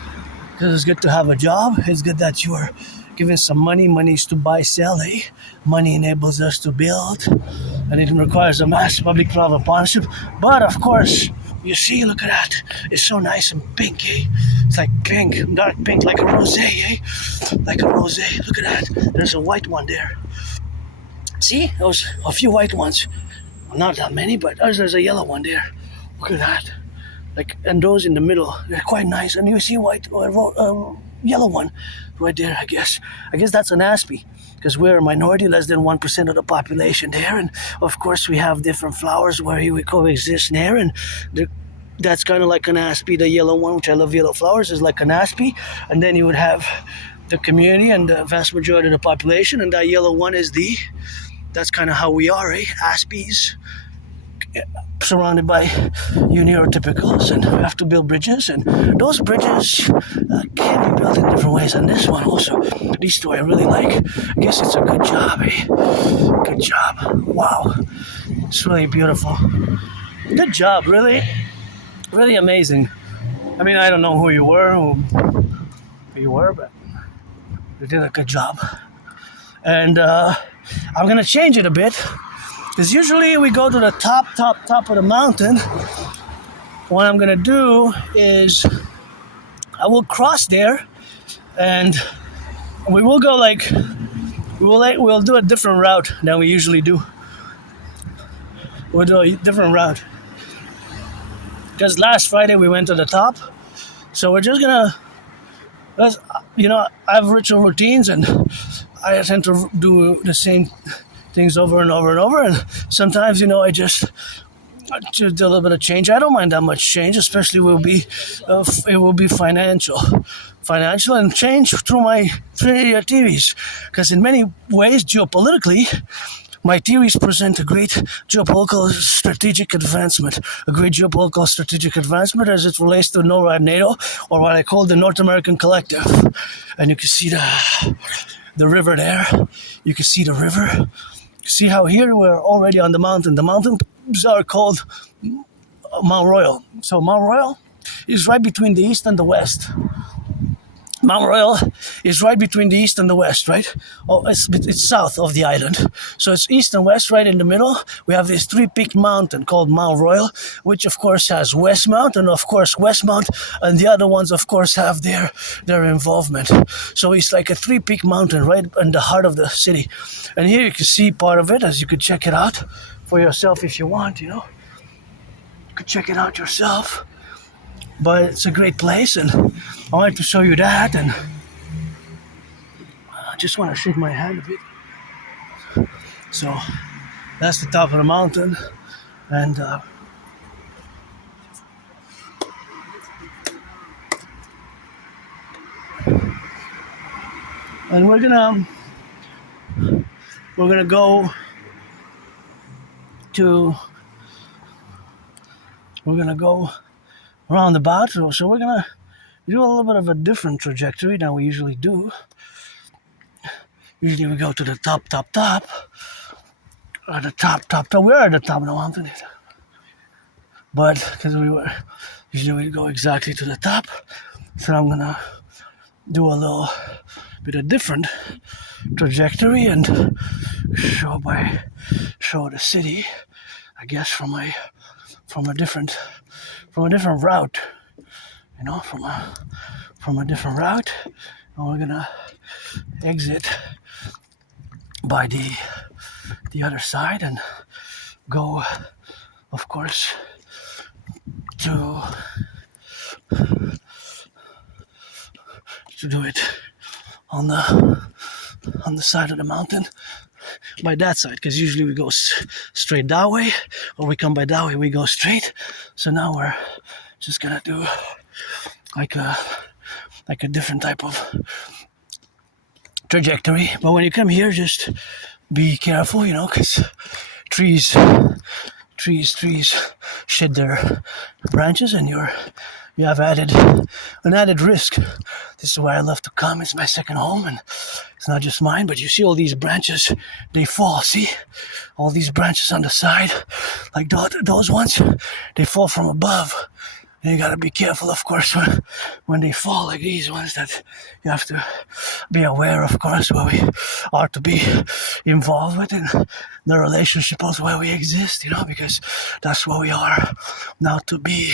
because it's good to have a job, it's good that you're given some money. Money is to buy, sell, eh? Money enables us to build, and it requires a mass public-private partnership. But of course, you see, look at that. It's so nice and pink, eh? It's like pink, dark pink, like a rosé, eh? Like a rosé. Look at that. There's a white one there. See? Those a few white ones. Not that many, but there's a yellow one there. Look at that. Like, and those in the middle, they're quite nice. And you see white, yellow one right there, I guess. I guess that's an Aspie, because we're a minority, less than 1% of the population there. And of course, we have different flowers where we coexist there. And that's kind of like an Aspie. The yellow one, which I love yellow flowers, is like an Aspie. And then you would have the community and the vast majority of the population. And that yellow one is that's kind of how we are, eh? Aspies, surrounded by neurotypicals, and we have to build bridges, and those bridges can be built in different ways. And this one also, these two I really like. I guess it's a good job, eh? Good job. Wow, it's really beautiful. Good job, really, really amazing. I mean, I don't know who you were, but you did a good job. And I'm gonna change it a bit, because usually we go to the top of the mountain. What I'm gonna do is I will cross there, and we will go we'll do a different route than we usually do. We'll do a different route, because last Friday we went to the top, so we're just gonna, I have ritual routines, and I tend to do the same things over and over and over, and sometimes, I just do a little bit of change. I don't mind that much change, especially it will be financial and change through my theories, because in many ways, geopolitically, my theories present a great geopolitical strategic advancement, as it relates to NORAD, NATO, or what I call the North American Collectif. And you can see the river there. You can see the river. See how here we're already on the mountain. The mountains are called Mount Royal. So Mount Royal is right between the east and the west. Mount Royal is right between the east and the west, right? Oh, it's south of the island. So it's east and west, right in the middle. We have this three-peaked mountain called Mount Royal, which of course has Westmount, and of course Westmount, and the other ones of course have their involvement. So it's like a three-peak mountain right in the heart of the city. And here you can see part of it, as you could check it out for yourself if you want, You could check it out yourself. But it's a great place, and I wanted to show you that, and I just want to shake my hand a bit. So that's the top of the mountain, and we're gonna go go roundabout. So we're gonna do a little bit of a different trajectory than we usually do. Usually we go to the top. Or the top. We're at the top now, isn't it? But because usually we go exactly to the top. So I'm gonna do a little bit of different trajectory and show the city, I guess, from a different route, from a different route. And we're gonna exit by the other side and go, of course, to do it on the side of the mountain by that side, because usually we go straight that way, or we come by that way, we go straight. So now we're just gonna do like a different type of trajectory. But when you come here, just be careful, because trees shed their branches, and you have an added risk. This is where I love to come. It's my second home, and it's not just mine, but you see all these branches, they fall. See all these branches on the side, like those ones, they fall from above. And you gotta be careful, of course, when they fall like these ones, that you have to be aware, of course, where we are to be involved with in the relationship also where we exist, because that's where we are now, to be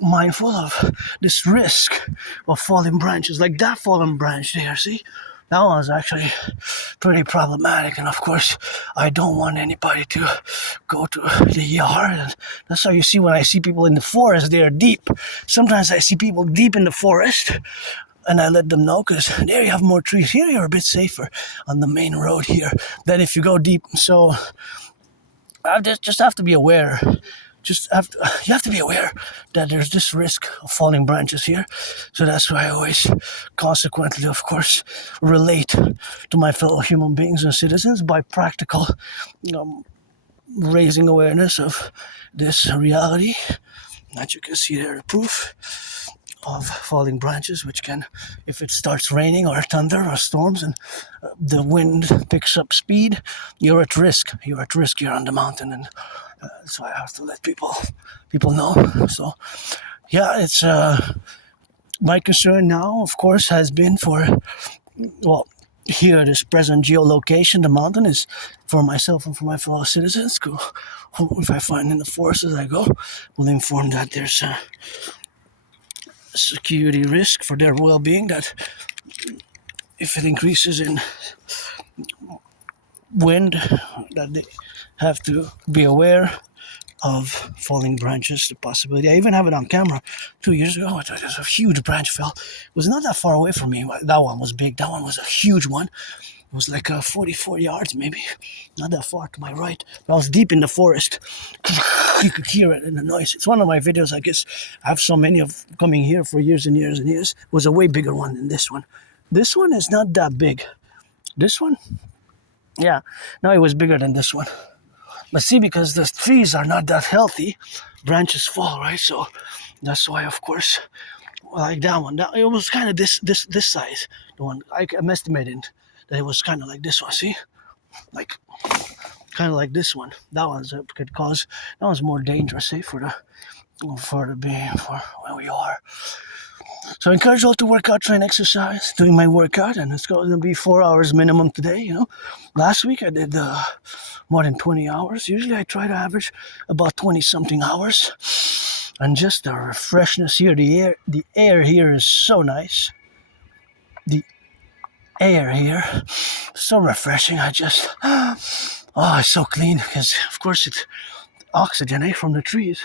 mindful of this risk of falling branches, like that fallen branch there, see? That one's actually pretty problematic, and of course, I don't want anybody to go to the yard. And that's how you see when I see people in the forest, they're deep. Sometimes I see people deep in the forest, and I let them know, because there you have more trees. Here you're a bit safer on the main road here than if you go deep. So I just have to be aware. You have to be aware that there's this risk of falling branches here. So that's why I always consequently, of course, relate to my fellow human beings and citizens by practical, raising awareness of this reality. That you can see there, the proof of falling branches, which can, if it starts raining or thunder or storms and the wind picks up speed, you're at risk. You're on the mountain, and so I have to let people know. So yeah, it's my concern now, of course, has been here, this present geolocation, the mountain, is for myself and for my fellow citizens. If I find in the forest as I go, will inform that there's a security risk for their well-being, that if it increases in wind, that they have to be aware of falling branches, the possibility. I even have it on camera 2 years ago. There's a huge branch fell. It was not that far away from me. That one was big. That one was a huge one. It was like 44 yards, maybe. Not that far to my right. But I was deep in the forest. You could hear it in the noise. It's one of my videos, I guess. I have so many of coming here for years and years and years. It was a way bigger one than this one. This one is not that big. This one? Yeah. No, it was bigger than this one. But see, because the trees are not that healthy, branches fall, right? So that's why, of course, like that one. It was kind of this size. The one I'm estimating that it was kind of like this one. See, like kind of like this one. That one's could cause. That one's more dangerous, see, for where we are. So I encourage you all to work out, train, exercise, doing my workout, and it's going to be 4 hours minimum today. Last week I did more than 20 hours. Usually I try to average about 20-something hours. And just the freshness here, the air here is so nice. The air here, so refreshing. It's so clean, because of course it's oxygen from the trees.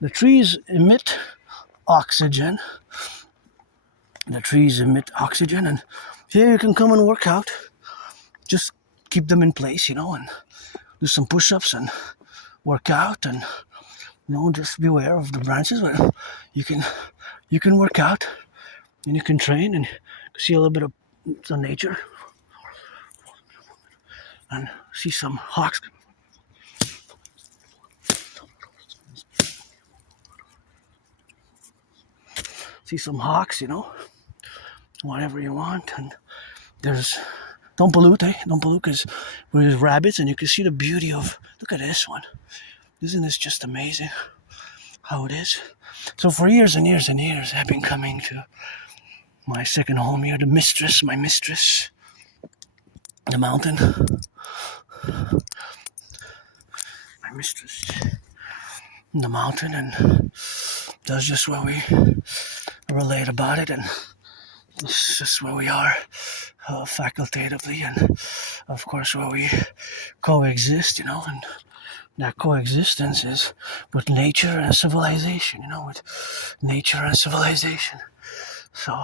The trees emit oxygen. And here you can come and work out. Just keep them in place, and do some push-ups and work out, and just be aware of the branches. But you can work out, and you can train, and see a little bit of nature, and see some hawks. see some hawks, whatever you want. And there's, don't pollute, eh? Don't pollute, because there's rabbits, and you can see the beauty of, look at this one. Isn't this just amazing how it is? So for years and years and years, I've been coming to my second home here, my mistress, the mountain. My mistress in the mountain, and that's just where we relate about it, and it's just where we are facultatively, and of course where we coexist, and that coexistence is with nature and civilization, with nature and civilization. So,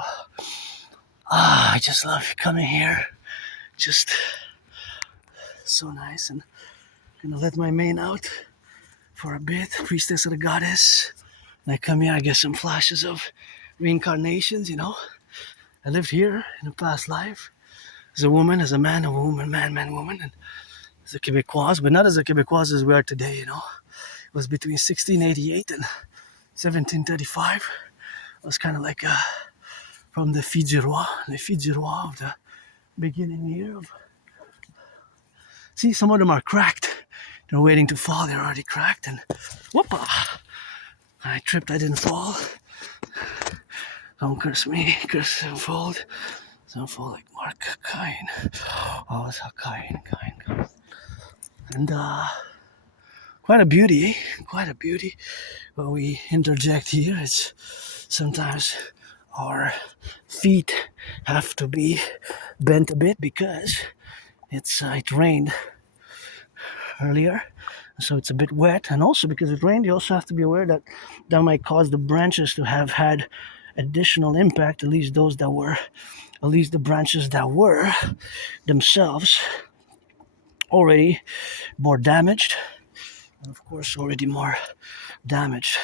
I just love coming here. Just so nice. And I'm gonna let my mane out for a bit. Priestess of the goddess. And I come here, I get some flashes of reincarnations, I lived here in a past life as a woman, as a man, a woman, man, woman, and as a Québécoise, but not as a Québécoise as we are today, It was between 1688 and 1735. It was kind of like from the filles du roi of the beginning here. See, some of them are cracked. They're waiting to fall. They're already cracked, and whoopa! I tripped. I didn't fall. Don't curse me. Curse unfold. Don't fall like Mark Cain. Oh, it's a Cain. And quite a beauty, Quite a beauty. What we interject here is sometimes our feet have to be bent a bit because it rained earlier, so it's a bit wet, and also because it rained, you also have to be aware that might cause the branches to have had additional impact, at least the branches that were themselves already more damaged, and of course already more damaged,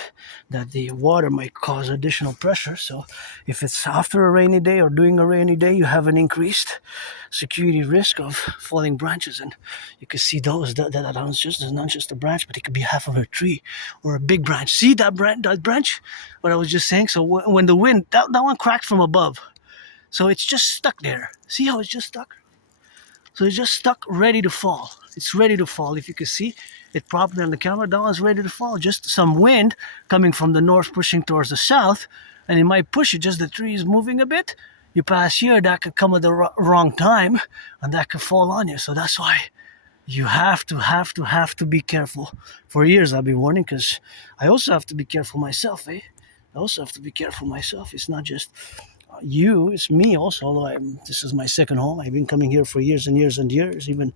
that the water might cause additional pressure. So if it's after a rainy day or during a rainy day, you have an increased security risk of falling branches, and you can see those that is not just a branch, but it could be half of a tree or a big branch. See that branch, what I was just saying. So when the wind, that one cracked from above, so it's just stuck there. See how it's just stuck? So it's just stuck, ready to fall. It's ready to fall. If you can see it properly on the camera, that one's ready to fall. Just some wind coming from the north pushing towards the south, and it might push it. Just the tree is moving a bit. You pass here, that could come at the wrong time, and that could fall on you. So that's why you have to be careful. For years I've been warning, because I also have to be careful myself, eh? I also have to be careful myself. It's not just you, it's me also, although this is my second home. I've been coming here for years and years and years, even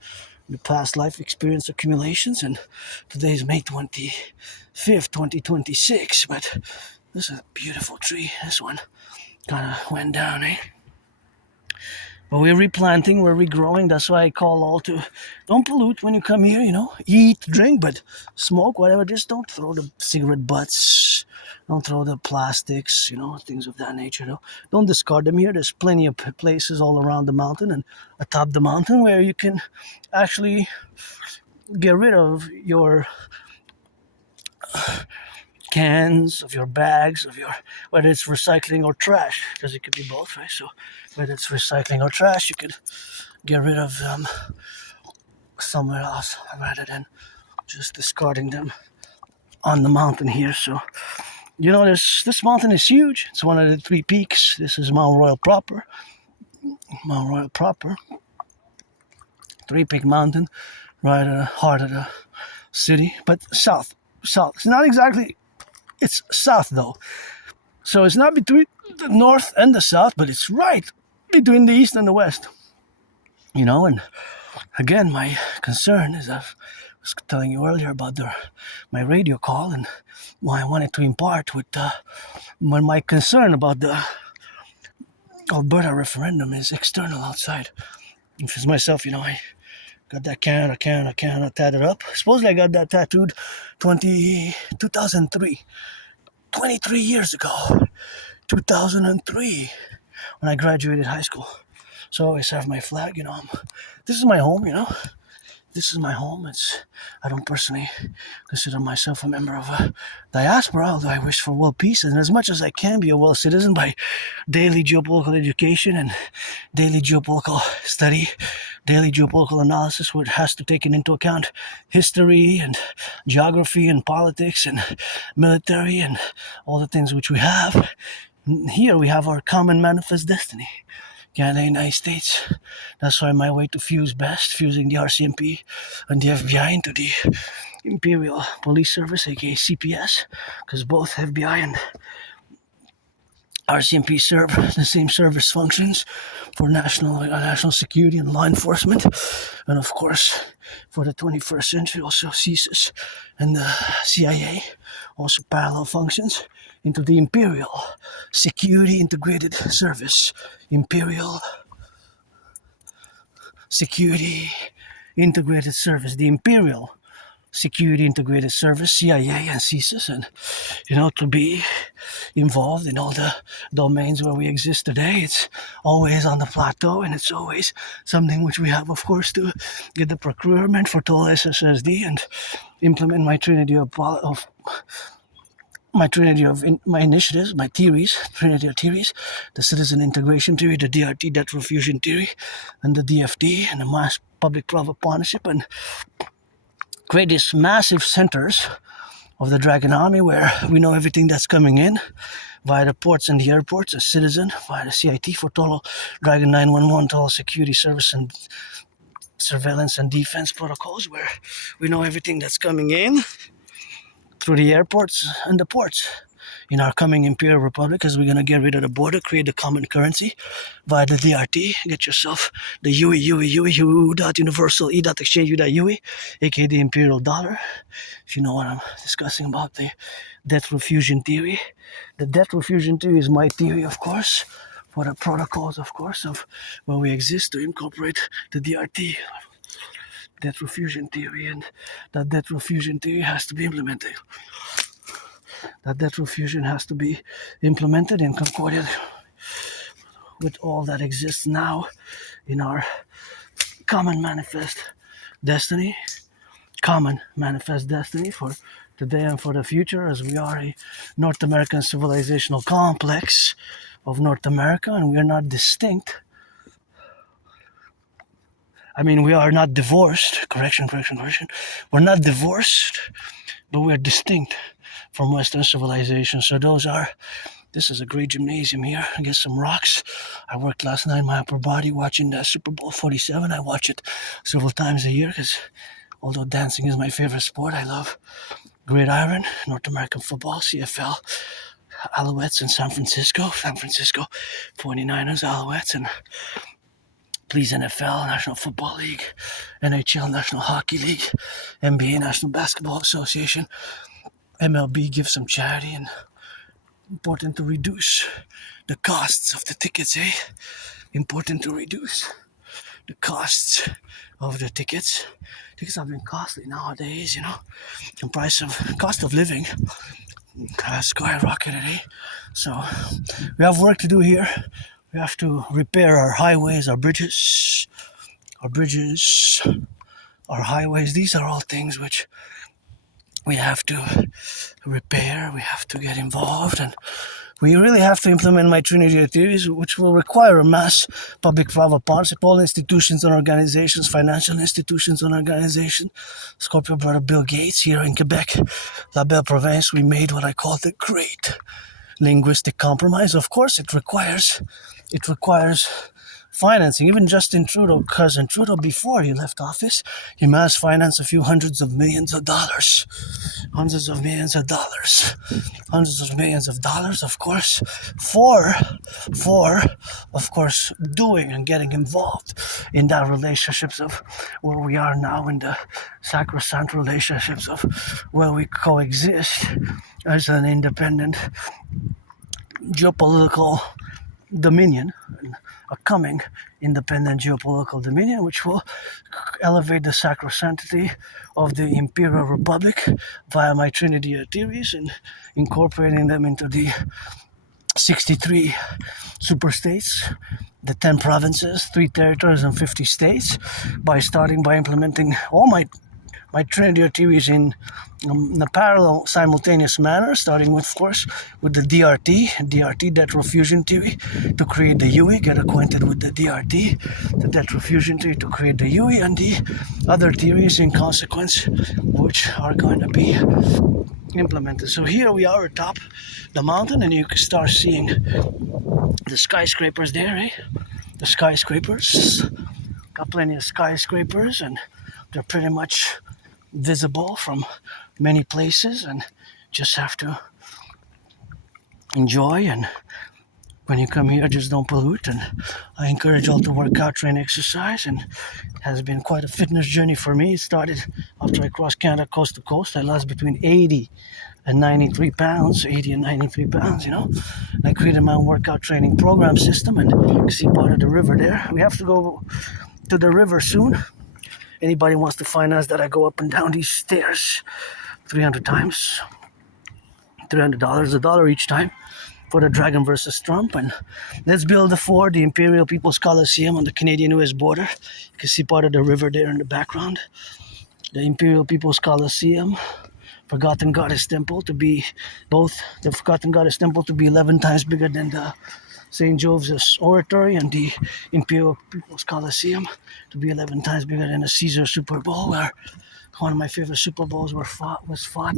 the past life experience accumulations, and today is May 25th, 2026, but this is a beautiful tree. This one kind of went down, eh? But we're replanting, we're regrowing. That's why I call all to don't pollute when you come here, eat, drink, but smoke, whatever. Just don't throw the cigarette butts, don't throw the plastics, things of that nature. Don't discard them here. There's plenty of places all around the mountain and atop the mountain where you can actually get rid of your cans, of your bags, whether it's recycling or trash, because it could be both, right? So whether it's recycling or trash, you could get rid of them somewhere else rather than just discarding them on the mountain here. So this mountain is huge. It's one of the 3 peaks. This is Mount Royal proper, 3-peak mountain, right at the heart of the city, but south. It's not exactly. It's south though, so it's not between the north and the south, but it's right between the east and the west. And again, my concern is, I was telling you earlier about my radio call, and why I wanted to impart with my concern about the Alberta referendum is external, outside. If it's myself, I got that Canada tatted up. Supposedly I got that tattooed 2003. 23 years ago. 2003. When I graduated high school. So I always have my flag, this is my home, This this is my home. I don't personally consider myself a member of a diaspora, although I wish for world peace, and as much as I can be a world citizen by daily geopolitical education and daily geopolitical study, daily geopolitical analysis, which has to take into account history and geography and politics and military and all the things which we have. Here we have our common manifest destiny. Canada, United States. That's why my way to fuse best, fusing the RCMP and the FBI into the Imperial Police Service, aka CPS, because both FBI and RCMP serve the same service functions for national security and law enforcement, and of course for the 21st century also CSIS and the CIA also parallel functions into the Imperial Security Integrated Service. Imperial Security Integrated Service. The Imperial Security Integrated Service, CIA and CSIS, and to be involved in all the domains where we exist today. It's always on the plateau, and it's always something which we have, of course, to get the procurement for total SSSD and implement my trinity of my initiatives, my trinity of theories, the citizen integration theory, the DRT, debt refusion theory, and the DFT, and the mass public-private partnership, and create these massive centers of the Dragon Army where we know everything that's coming in via the ports and the airports, a citizen, via the CIT for total Dragon 911, total security service and surveillance and defense protocols, where we know everything that's coming in through the airports and the ports in our coming Imperial Republic, because we're going to get rid of the border, create the common currency via the DRT, get yourself the U.E.U.E.U.U.Universal.E.Exchange.UE, aka the Imperial Dollar, if you know what I'm discussing about the debt refusion theory. The debt refusion theory is my theory, of course, for the protocols, of course, of where we exist to incorporate the DRT, debt refusion theory, and that debt refusion theory has to be implemented. That debt refusion has to be implemented and concorded with all that exists now in our common manifest destiny for today and for the future, as we are a North American civilizational complex of North America, and we are not distinct. I mean, we are not divorced. Correction. We're not divorced, but we're distinct from Western civilization. So this is a great gymnasium here. I get some rocks. I worked last night in my upper body watching the Super Bowl 47. I watch it several times a year because although dancing is my favorite sport, I love gridiron, North American football, CFL, Alouettes in San Francisco 49ers, Alouettes, and please NFL, National Football League, NHL, National Hockey League, NBA, National Basketball Association, MLB, give some charity, and important to reduce the costs of the tickets, Important to reduce the costs of the tickets. Tickets have been costly nowadays, The cost of living has skyrocketed, So we have work to do here. We have to repair our highways, our bridges, our highways. These are all things which we have to repair. We have to get involved, and we really have to implement my trinity of theories, which will require a mass public-private partnership. All institutions and organizations, financial institutions and organizations. Scorpio brother Bill Gates here in Quebec, La Belle Province, we made what I call the great linguistic compromise. Of course, it requires financing. Even Justin Trudeau, cousin Trudeau, before he left office, he mass financed a few hundreds of millions of dollars, of course, for of course, doing and getting involved in that relationships of where we are now, in the sacrosanct relationships of where we coexist as an independent geopolitical dominion, a coming independent geopolitical dominion, which will elevate the sacrosanctity of the Imperial Republic via my trinity of theories and incorporating them into the 63 super states, the 10 provinces, 3 territories, and 50 states by implementing all my trinity of theories in a parallel, simultaneous manner, starting with, of course, with the DRT, debt refusion theory, to create the UE, get acquainted with the DRT, the debt refusion theory to create the UE, and the other theories in consequence, which are going to be implemented. So here we are atop the mountain, and you can start seeing the skyscrapers there, eh? The skyscrapers. Got plenty of skyscrapers, and they're pretty much visible from many places, and just have to enjoy. And when you come here, just don't pollute. And I encourage all to work out, train, exercise, and it has been quite a fitness journey for me. It started after I crossed Canada coast to coast. I lost between 80 and 93 pounds, you know. I created my own workout training program system, and you can see part of the river there. We have to go to the river soon. Anybody wants to finance that, I go up and down these stairs 300 times. $300, $1 each time for the Dragon versus Trump. And let's build the fort, the Imperial People's Coliseum on the Canadian-US border. You can see part of the river there in the background. The Imperial People's Coliseum, Forgotten Goddess Temple to be the Forgotten Goddess Temple to be 11 times bigger than the St. Joseph's Oratory, and the Imperial People's Coliseum to be 11 times bigger than the Caesar Super Bowl, where one of my favorite Super Bowls was fought,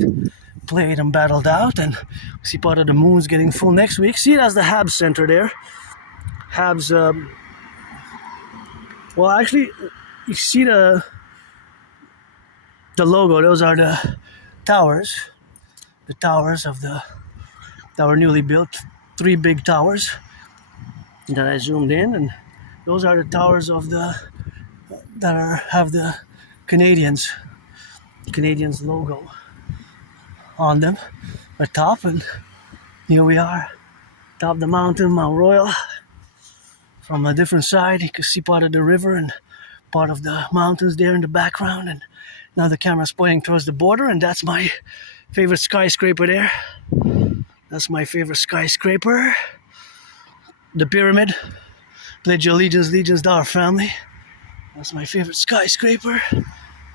played, and battled out. And see part of the moon's getting full next week. See it as the Habs Center there. Habs, well, actually, you see the logo. Those are the towers that were newly built. 3 big towers that I zoomed in, and those are the towers have the Canadians logo on them at top. And here we are, top of the mountain, Mount Royal. From a different side, you can see part of the river and part of the mountains there in the background. And now the camera's pointing towards the border, and that's my favorite skyscraper there. That's my favorite skyscraper. The pyramid. Pledge your allegiance to our family. That's my favorite skyscraper.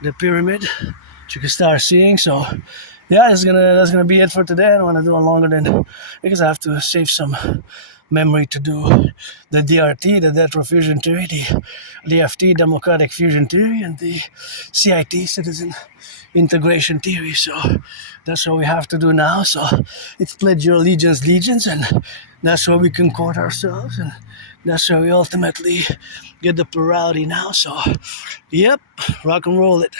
The pyramid, which you can start seeing. So yeah, that's gonna be it for today. I don't want to do it longer than, because I have to save some memory to do the DRT, the debt refusion theory, the DFT, democratic fusion theory, and the CIT, citizen integration theory. So that's what we have to do now. So it's pledge your allegiance, and that's where we concord ourselves, and that's where we ultimately get the plurality now. So yep, rock and roll it.